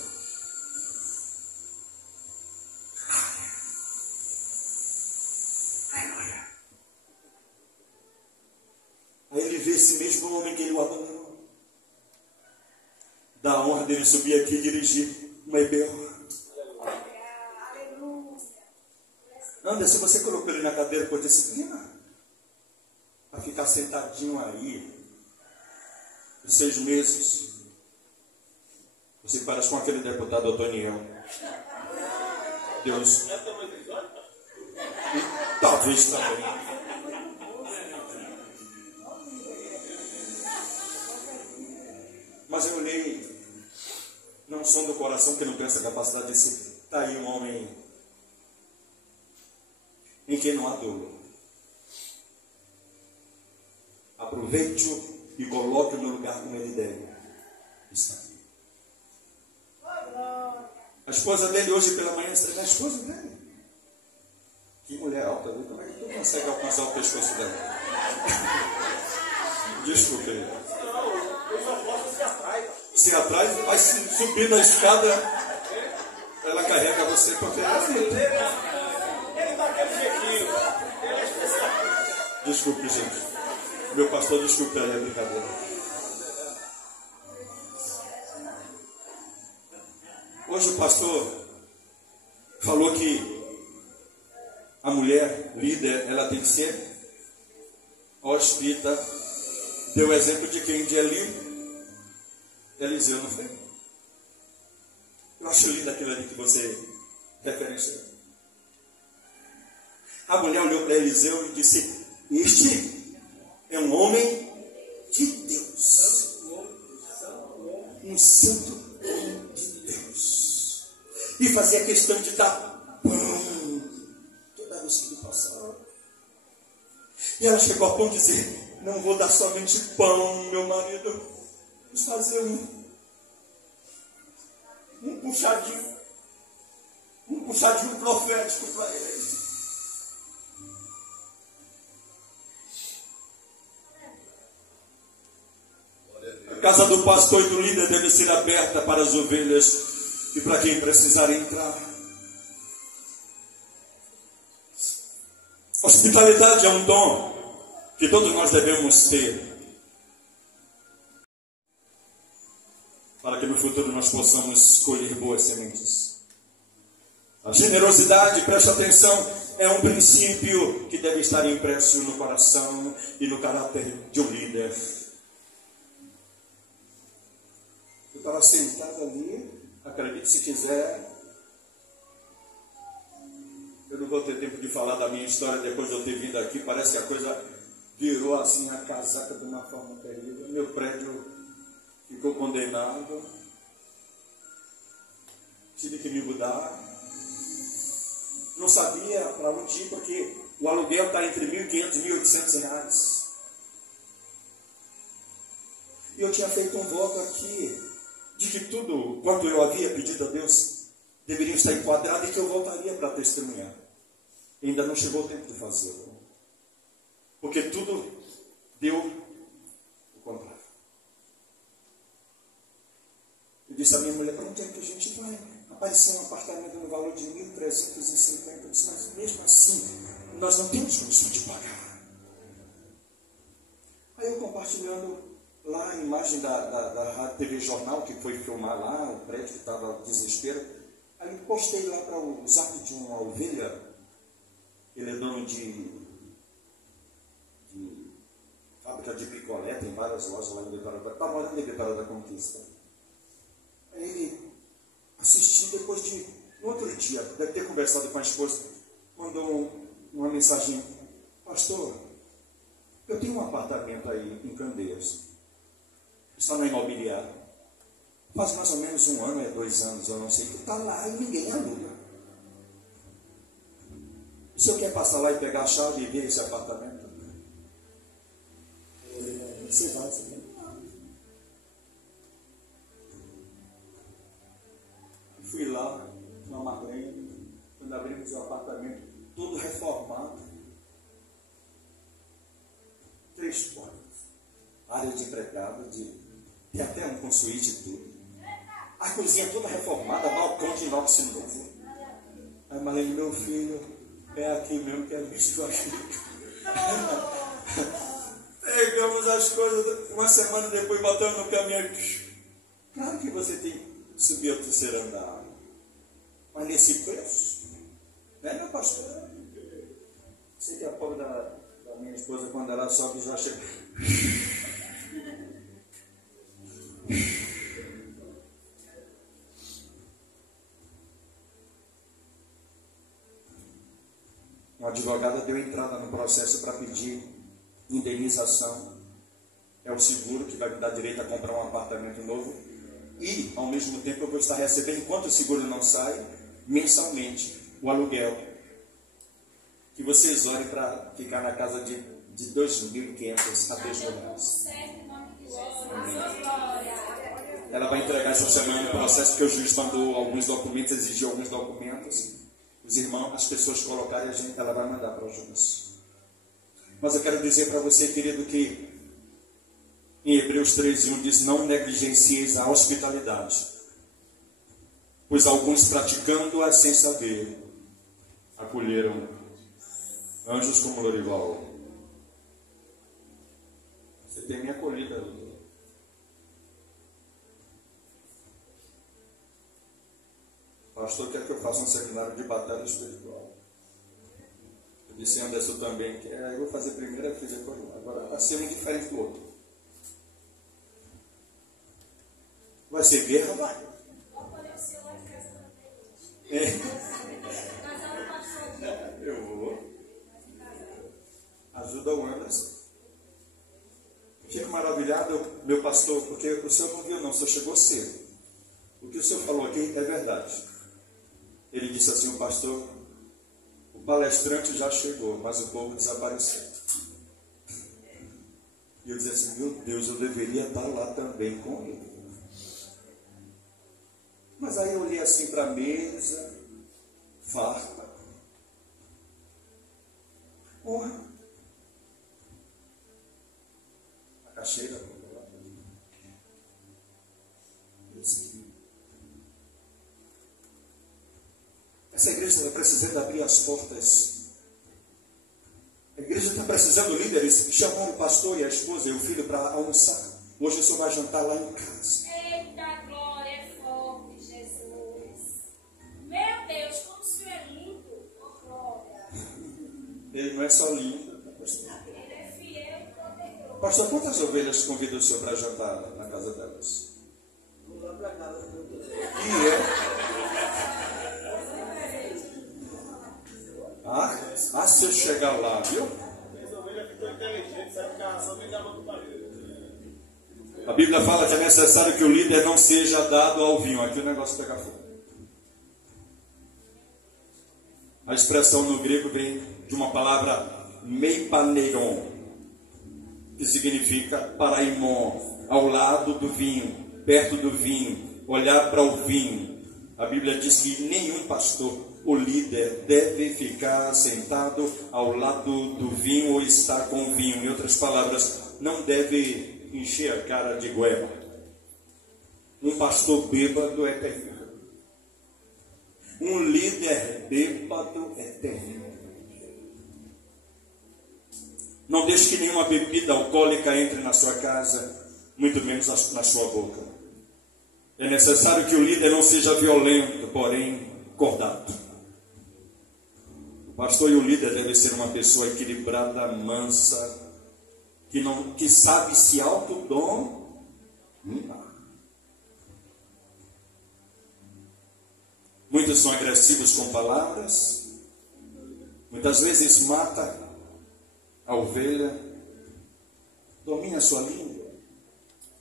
mesmo homem que ele o abandonou. Dá a honra dele subir aqui e dirigir uma EBO. Anderson, você colocou ele na cadeira por disciplina? Para ficar sentadinho aí, 6 meses. Você parece com aquele deputado Otoniel. Deus. Talvez também. Mas eu olhei, não som do coração que não tem essa capacidade de se. Está aí um homem em quem não há dolo. Aproveite-o e coloque-o no lugar como ele deve estar. A esposa dele hoje pela manhã, você é a esposa dele. Que mulher alta, viu? Como é que tu consegue alcançar o pescoço dela? Desculpe. Eu só posso se atrás. Se atrás, vai subir na escada, ela carrega você porque Ele está aquele jeitinho. Ele é especial. Desculpe, gente. Meu pastor, desculpe aí a brincadeira. Hoje o pastor falou que a mulher líder, ela tem que ser hóspita. Deu o exemplo de quem? De Eliseu, não foi? Eu acho lindo aquilo ali que você referenciou. A mulher olhou para Eliseu e disse: este é um homem de Deus. Um santo homem de Deus. E fazia questão de dar pão toda vez que ele passava. E ela chegou ao ponto de dizer: não vou dar somente pão, meu marido. Vamos fazer um puxadinho profético para ele. A casa do pastor e do líder deve ser aberta para as ovelhas e para quem precisar entrar. Hospitalidade é um dom que todos nós devemos ter, para que no futuro nós possamos colher boas sementes. A generosidade, preste atenção, é um princípio que deve estar impresso no coração e no caráter de um líder. Eu estava sentado ali, acredite se quiser. Eu não vou ter tempo de falar da minha história depois de eu ter vindo aqui. Parece que a coisa virou assim a casaca de uma forma terrível. Meu prédio ficou condenado. Tive que me mudar. Não sabia para onde ir, porque o aluguel está entre R$1.500 e R$1.800. E eu tinha feito um voto aqui de que tudo quanto eu havia pedido a Deus deveria estar enquadrado e que eu voltaria para testemunhar. E ainda não chegou o tempo de fazê-lo, porque tudo deu o contrário. Eu disse à minha mulher: para onde é que a gente vai? Apareceu um apartamento no valor de R$1.350. Eu disse: mas mesmo assim nós não temos condição de pagar. Aí eu compartilhando lá a imagem da Rádio TV Jornal, que foi filmar lá, o prédio que estava desespero. Aí eu postei lá para o zap de uma ovelha. Ele é dono de fábrica de picolé, tem várias lojas lá em Beparada. Está morando em Beparada da Conquista. Aí ele assistiu depois de, no outro dia, deve ter conversado com a esposa, mandou uma mensagem: pastor, eu tenho um apartamento aí em Candeias, está na imobiliária, faz mais ou menos 1 ano, 2 anos, eu não sei, que está lá e ninguém aluga. O senhor quer passar lá e pegar a chave e ver esse apartamento? Você vai, você vai. Fui lá, na Marlene, quando abrimos o apartamento, todo reformado. 3 quartos. Área de empregado, tem até um com suíte e tudo. A cozinha toda reformada, balcão de inox novo. Aí Marlene: meu filho, é aqui mesmo que é visto aqui. Pegamos as coisas, uma semana depois botamos no caminhão. Claro que você tem que subir ao terceiro andar. Mas nesse preço, né, meu pastor? Sei que a pobre da minha esposa, quando ela sobe, já chega. Uma advogada deu entrada no processo para pedir indenização. É o seguro que vai me dar direito a comprar um apartamento novo. E, ao mesmo tempo, eu vou estar recebendo, enquanto o seguro não sai, mensalmente, o aluguel. Que vocês orem para ficar na casa de 2.500 a 3 mil reais. Ela vai entregar essa semana o processo que o juiz mandou alguns documentos, exigiu alguns documentos. Os irmãos, as pessoas colocarem, ela vai mandar para o juiz. Mas eu quero dizer para você, querido, que em Hebreus 13:1 diz: não negligencieis a hospitalidade, pois alguns, praticando-a sem saber, acolheram anjos como Lorival. Você tem minha acolhida. Pastor quer que eu faça um seminário de batalha espiritual. Eu disse: Anderson também quer. Eu vou fazer primeiro a filha coroa. Agora vai ser um diferente do outro. Vai ser guerra, vai. Eu vou. Ajuda o Anderson. Fico maravilhado, meu pastor, porque o senhor não viu não, o senhor chegou cedo. O que o senhor falou aqui é verdade. Ele disse assim: o pastor, o palestrante já chegou, mas o povo desapareceu. E eu disse assim: meu Deus, eu deveria estar lá também com ele. Mas aí eu olhei assim para a mesa, farta. Porra. A caixeira. Essa igreja está precisando abrir as portas. A igreja está precisando de líderes que chamaram o pastor e a esposa e o filho para almoçar. Hoje o senhor vai jantar lá em casa. Eita, glória é forte, Jesus. Meu Deus, como o senhor é lindo. Oh, glória. Ele não é só lindo. Ele é fiel e poderoso. Pastor, quantas ovelhas convida o senhor para jantar na casa delas? Vou lá para casa. E é. Se eu chegar lá, viu? Essa ovelha ficou inteligente, sabe que a ração vem da mão do marido. A Bíblia fala que é necessário que o líder não seja dado ao vinho. Aqui o negócio pega fogo. A expressão no grego vem de uma palavra meipaneiron, que significa paraimon, ao lado do vinho, perto do vinho, olhar para o vinho. A Bíblia diz que nenhum pastor, o líder, deve ficar sentado ao lado do vinho ou estar com o vinho. Em outras palavras, não deve encher a cara de goela. Um pastor bêbado é terrível. Um líder bêbado é terrível. Não deixe que nenhuma bebida alcoólica entre na sua casa, muito menos na sua boca. É necessário que o líder não seja violento, porém cordato. O pastor e o líder devem ser uma pessoa equilibrada, mansa, que sabe se autodominar. Muitos são agressivos com palavras, muitas vezes mata a ovelha. Domine a sua língua,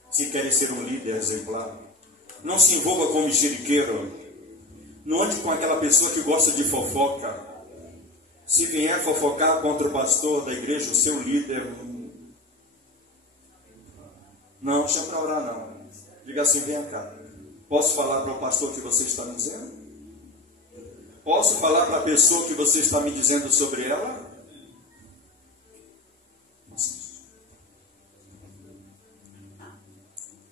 se querem ser um líder exemplar. Não se envolva com mexeriqueiro. Não ande com aquela pessoa que gosta de fofoca. Se vier fofocar contra o pastor da igreja, o seu líder, não, deixa para orar não. Diga assim: vem cá. Posso falar para o pastor o que você está me dizendo? Posso falar para a pessoa o que você está me dizendo sobre ela?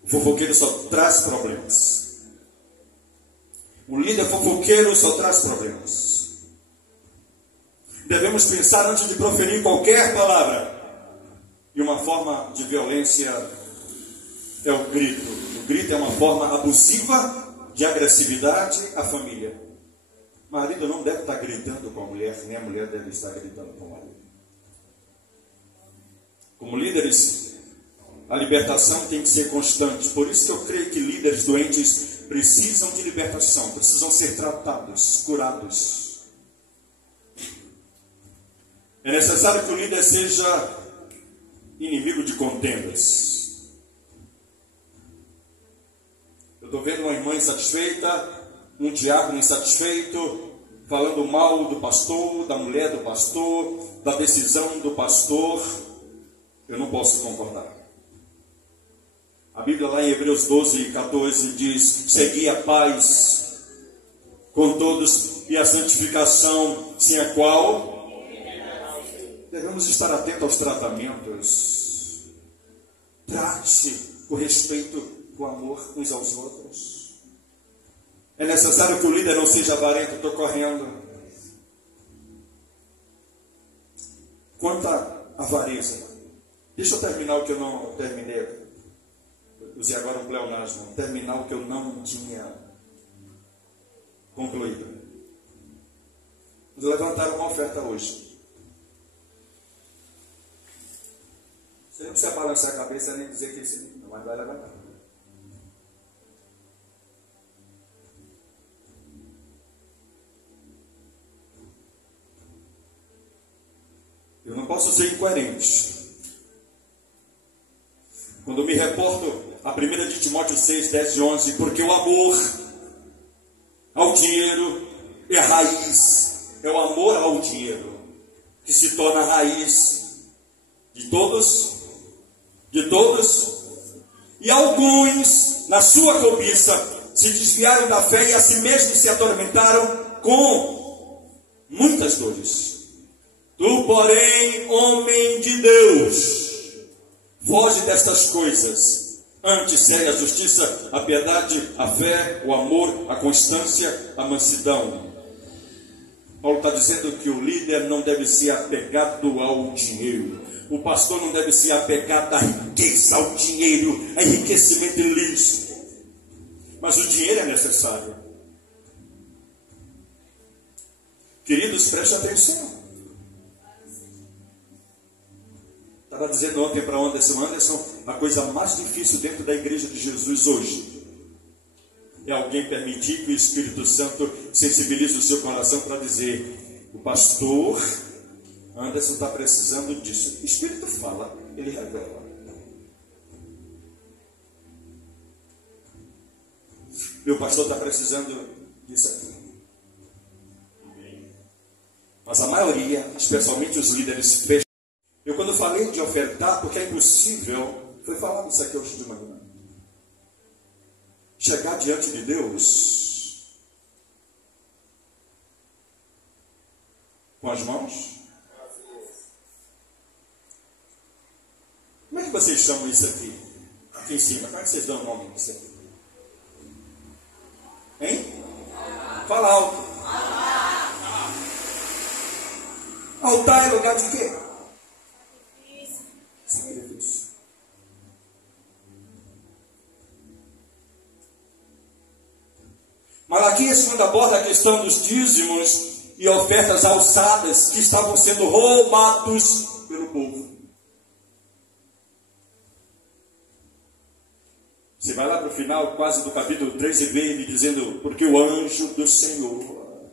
O fofoqueiro só traz problemas. O líder fofoqueiro só traz problemas. Devemos pensar antes de proferir qualquer palavra. E uma forma de violência é o grito. O grito é uma forma abusiva de agressividade à família. O marido não deve estar gritando com a mulher, nem a mulher deve estar gritando com o marido. Como líderes, a libertação tem que ser constante. Por isso que eu creio que líderes doentes precisam de libertação, precisam ser tratados, curados. É necessário que o líder seja inimigo de contendas. Eu estou vendo uma irmã insatisfeita, um diácono insatisfeito, falando mal do pastor, da mulher do pastor, da decisão do pastor. Eu não posso concordar. A Bíblia lá em Hebreus 12, 14 diz: segui a paz com todos e a santificação, sem a qual devemos estar atentos aos tratamentos. Trate com respeito, com amor uns aos outros. É necessário que o líder não seja avarento. Estou correndo. Quanto à avareza, deixa eu terminar o que eu não terminei. Usei agora um pleonasmo. Terminar o que eu não tinha concluído. Vamos levantar uma oferta hoje. Você não precisa balançar a cabeça nem dizer que isso não vai levantar. Eu não posso ser incoerente. Quando me reporto a 1 de Timóteo 6, 10 e 11, porque o amor ao dinheiro é a raiz, é o amor ao dinheiro que se torna a raiz de todos, e alguns, na sua cobiça, se desviaram da fé e a si mesmos se atormentaram com muitas dores. Tu, porém, homem de Deus, foge destas coisas. Antes segue a justiça, a piedade, a fé, o amor, a constância, a mansidão. Paulo está dizendo que o líder não deve ser apegado ao dinheiro. O pastor não deve ser apegado à riqueza, ao dinheiro, a enriquecimento ilícito. Mas o dinheiro é necessário. Queridos, prestem atenção. Estava dizendo ontem para Anderson, a coisa mais difícil dentro da igreja de Jesus hoje é alguém permitir que o Espírito Santo sensibilize o seu coração para dizer: o pastor Anderson está precisando disso. O Espírito fala, ele revela. Meu pastor está precisando disso aqui. Mas a maioria, especialmente os líderes, fecham. Eu, quando falei de ofertar, porque é impossível, foi falar isso aqui hoje de manhã. Chegar diante de Deus com as mãos. Como é que vocês chamam isso aqui? Aqui em cima, como é que vocês dão o nome disso aqui? Hein? Fala alto. Altar é lugar de quê? Sacrifício. Malaquias, quando aborda a questão dos dízimos e ofertas alçadas que estavam sendo roubados pelo povo. Você vai lá para o final, quase do capítulo 3, e vê ele dizendo: porque o anjo do Senhor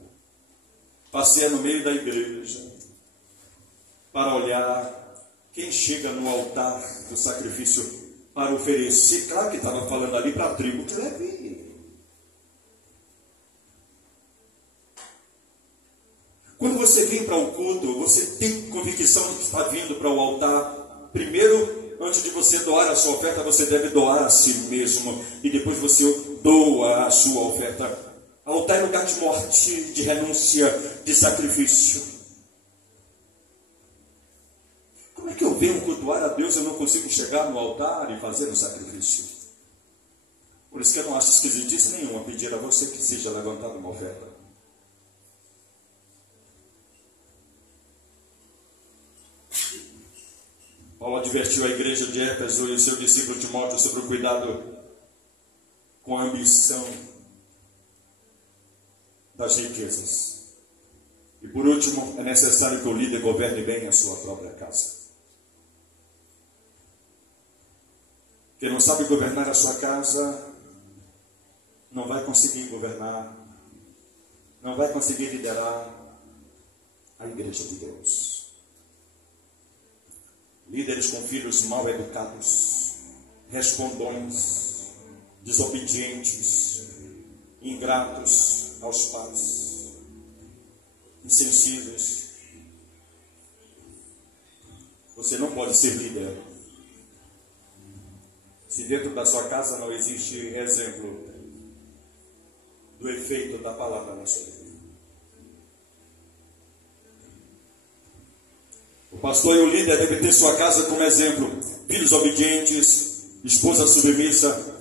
passeia no meio da igreja para olhar quem chega no altar do sacrifício para oferecer. Claro que estava falando ali para a tribo de Levi. Quando você vem para o culto, você tem convicção de que está vindo para o altar. Primeiro, antes de você doar a sua oferta, você deve doar a si mesmo. E depois você doa a sua oferta. Altar é lugar de morte, de renúncia, de sacrifício. Como é que eu venho cultuar a Deus e eu não consigo chegar no altar e fazer o sacrifício? Por isso que eu não acho esquisitice nenhuma pedir a você que seja levantada uma oferta. Paulo advertiu a igreja de Éfeso e o seu discípulo Timóteo sobre o cuidado com a ambição das riquezas. E por último, é necessário que o líder governe bem a sua própria casa. Quem não sabe governar a sua casa, não vai conseguir governar, não vai conseguir liderar a igreja de Deus. Líderes com filhos mal educados, respondões, desobedientes, ingratos aos pais, insensíveis. Você não pode ser líder se dentro da sua casa não existe exemplo do efeito da palavra na sua vida. O pastor e o líder devem ter sua casa como exemplo, filhos obedientes, esposa submissa,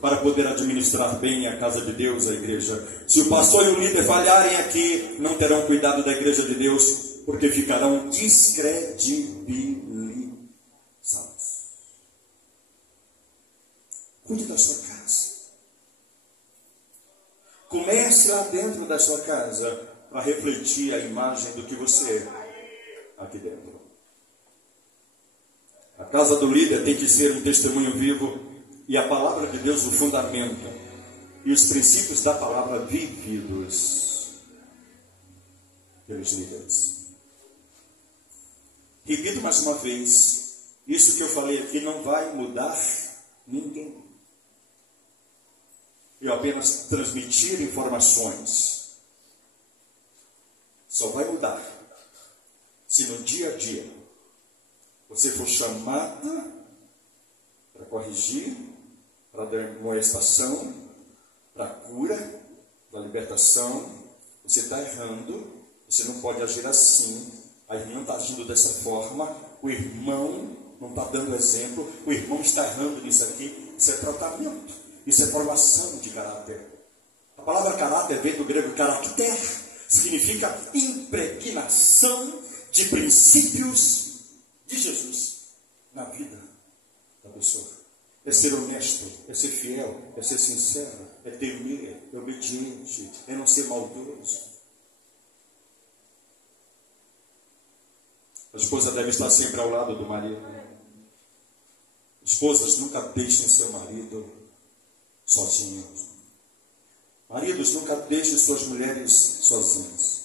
para poder administrar bem a casa de Deus, a igreja. Se o pastor e o líder falharem aqui, não terão cuidado da igreja de Deus, porque ficarão descredibilizados. Cuide da sua casa. Comece lá dentro da sua casa a refletir a imagem do que você é aqui dentro. A casa do líder tem que ser um testemunho vivo e a palavra de Deus o fundamenta e os princípios da palavra vividos pelos líderes. Repito mais uma vez, isso que eu falei aqui não vai mudar ninguém. Eu apenas transmitir informações. Só vai mudar se no dia a dia você for chamada para corrigir, para dar amoestação, para cura, para libertação. Você está errando, você não pode agir assim. A irmã está agindo dessa forma, o irmão não está dando exemplo, o irmão está errando nisso aqui. Isso é tratamento. Isso é formação de caráter. A palavra caráter vem do grego caracter, significa impregnação de princípios de Jesus na vida da pessoa. É ser honesto, é ser fiel, é ser sincero, é temer, é obediente, é não ser maldoso. A esposa deve estar sempre ao lado do marido. Esposas, nunca deixem seu marido sozinhos. Maridos, nunca deixem suas mulheres sozinhas.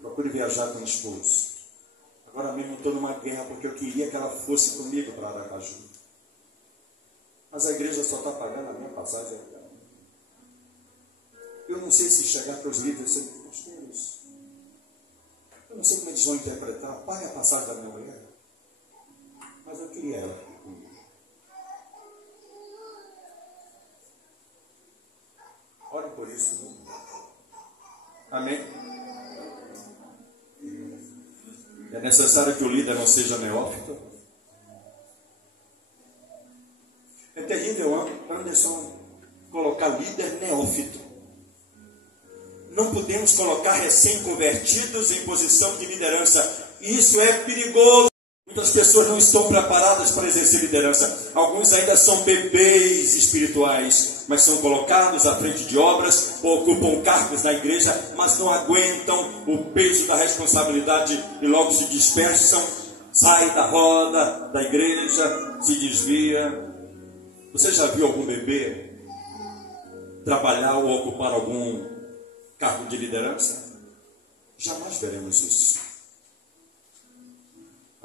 Procure viajar com o esposo. Agora mesmo estou numa guerra porque eu queria que ela fosse comigo para Aracaju. Mas a igreja só está pagando a minha passagem. Eu não sei se chegar para os líderes e dizer, pastores, eu não sei como eles vão interpretar. Pague a passagem da minha mulher. Mas eu queria ela aqui comigo. Ore por isso. Né? Amém? É necessário que o líder não seja neófito. É terrível, Anderson, colocar líder neófito. Não podemos colocar recém-convertidos em posição de liderança. Isso é perigoso. Muitas pessoas não estão preparadas para exercer liderança. Alguns ainda são bebês espirituais, mas são colocados à frente de obras, ou ocupam cargos na igreja, mas não aguentam o peso da responsabilidade e logo se dispersam, saem da roda da igreja, se desvia. Você já viu algum bebê trabalhar ou ocupar algum cargo de liderança? Jamais veremos isso.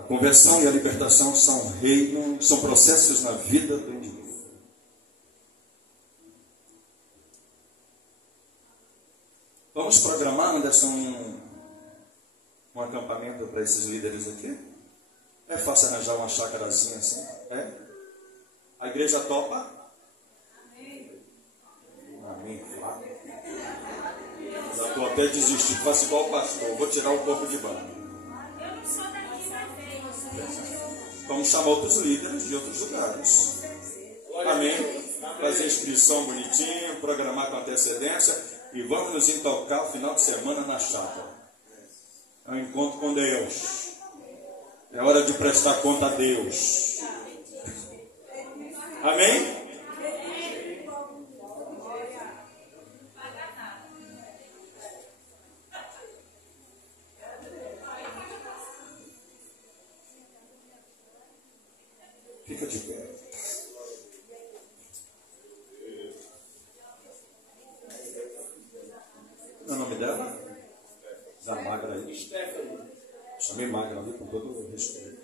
A conversão e a libertação são reino, são processos na vida do indivíduo. Vamos programar, Anderson, um acampamento para esses líderes aqui? É fácil arranjar uma chácarazinha assim? É? A igreja topa? Amém, claro. Já estou até desistindo, faço igual o pastor, vou tirar o corpo de banho. Vamos chamar outros líderes de outros lugares. Amém? Fazer inscrição bonitinho, programar com antecedência e vamos nos intocar o final de semana na chácara. É um encontro com Deus. É hora de prestar conta a Deus. Amém? Fica de pé. Qual é o nome dela? Da magra aí. Chamei magra ali com todo o respeito.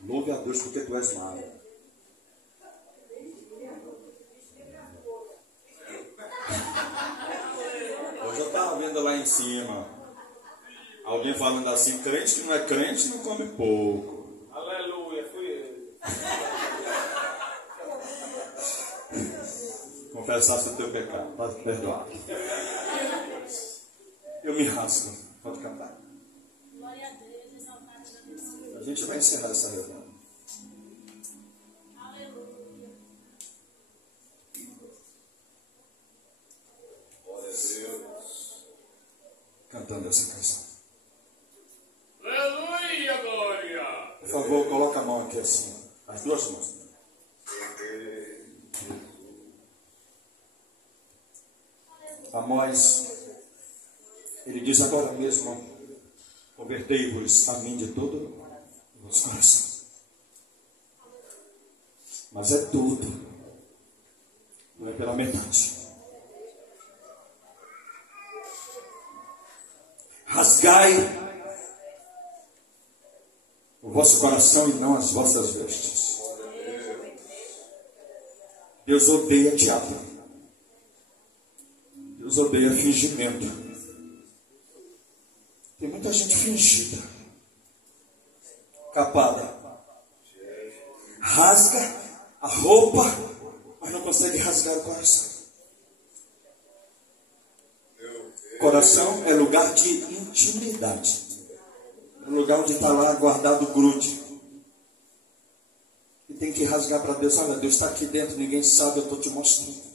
Louve a Deus porque tu és magra. Hoje eu estava vendo lá em cima alguém falando assim: crente que não é crente não come pouco. Aleluia, fui eu. Confessasse o teu pecado, para te perdoar. Eu me rasgo. Pode cantar. Glória a Deus, exaltado e agradecido. A gente vai encerrar essa reunião. Aleluia. Glória a Deus. Cantando essa canção. Aleluia, glória. Por favor, coloca a mão aqui assim. As duas mãos. Amós, ele diz agora mesmo: convertei-vos a mim de todo o vosso coração. Mas é tudo, não é pela metade. Rasgai o vosso coração e não as vossas vestes. Deus odeia teatro. Deus odeia fingimento. Tem muita gente fingida, capada, rasga a roupa, mas não consegue rasgar o coração. Coração é lugar de intimidade, é lugar onde está lá guardado o grude. E tem que rasgar para Deus. Olha, Deus está aqui dentro, ninguém sabe, eu estou te mostrando.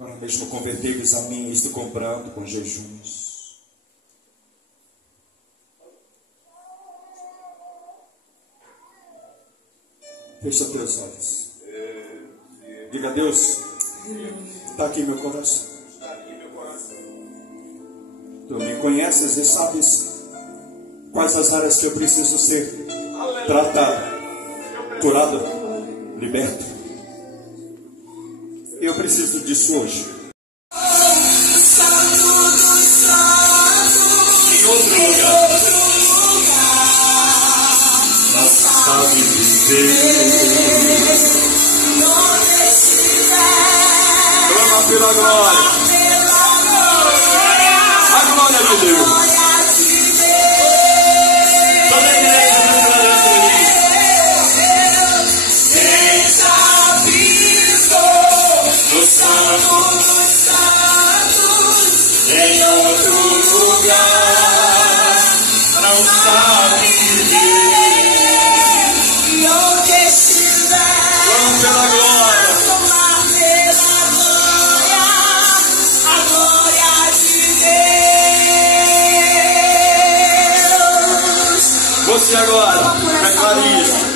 Agora mesmo convertei-vos a mim, estou comprando com jejuns. Fecha teus olhos. Diga a Deus, está aqui meu coração. Tu me conheces e sabes quais as áreas que eu preciso ser tratado, curado, liberto. Eu preciso disso hoje. Em outro lugar. Não sabe dizer. Clama pela glória. A glória de Deus. Toda a igreja em outro lugar, não sabe viver, onde estiver, vamos pela glória, tomar pela glória, a glória de Deus. Você agora, declare isso.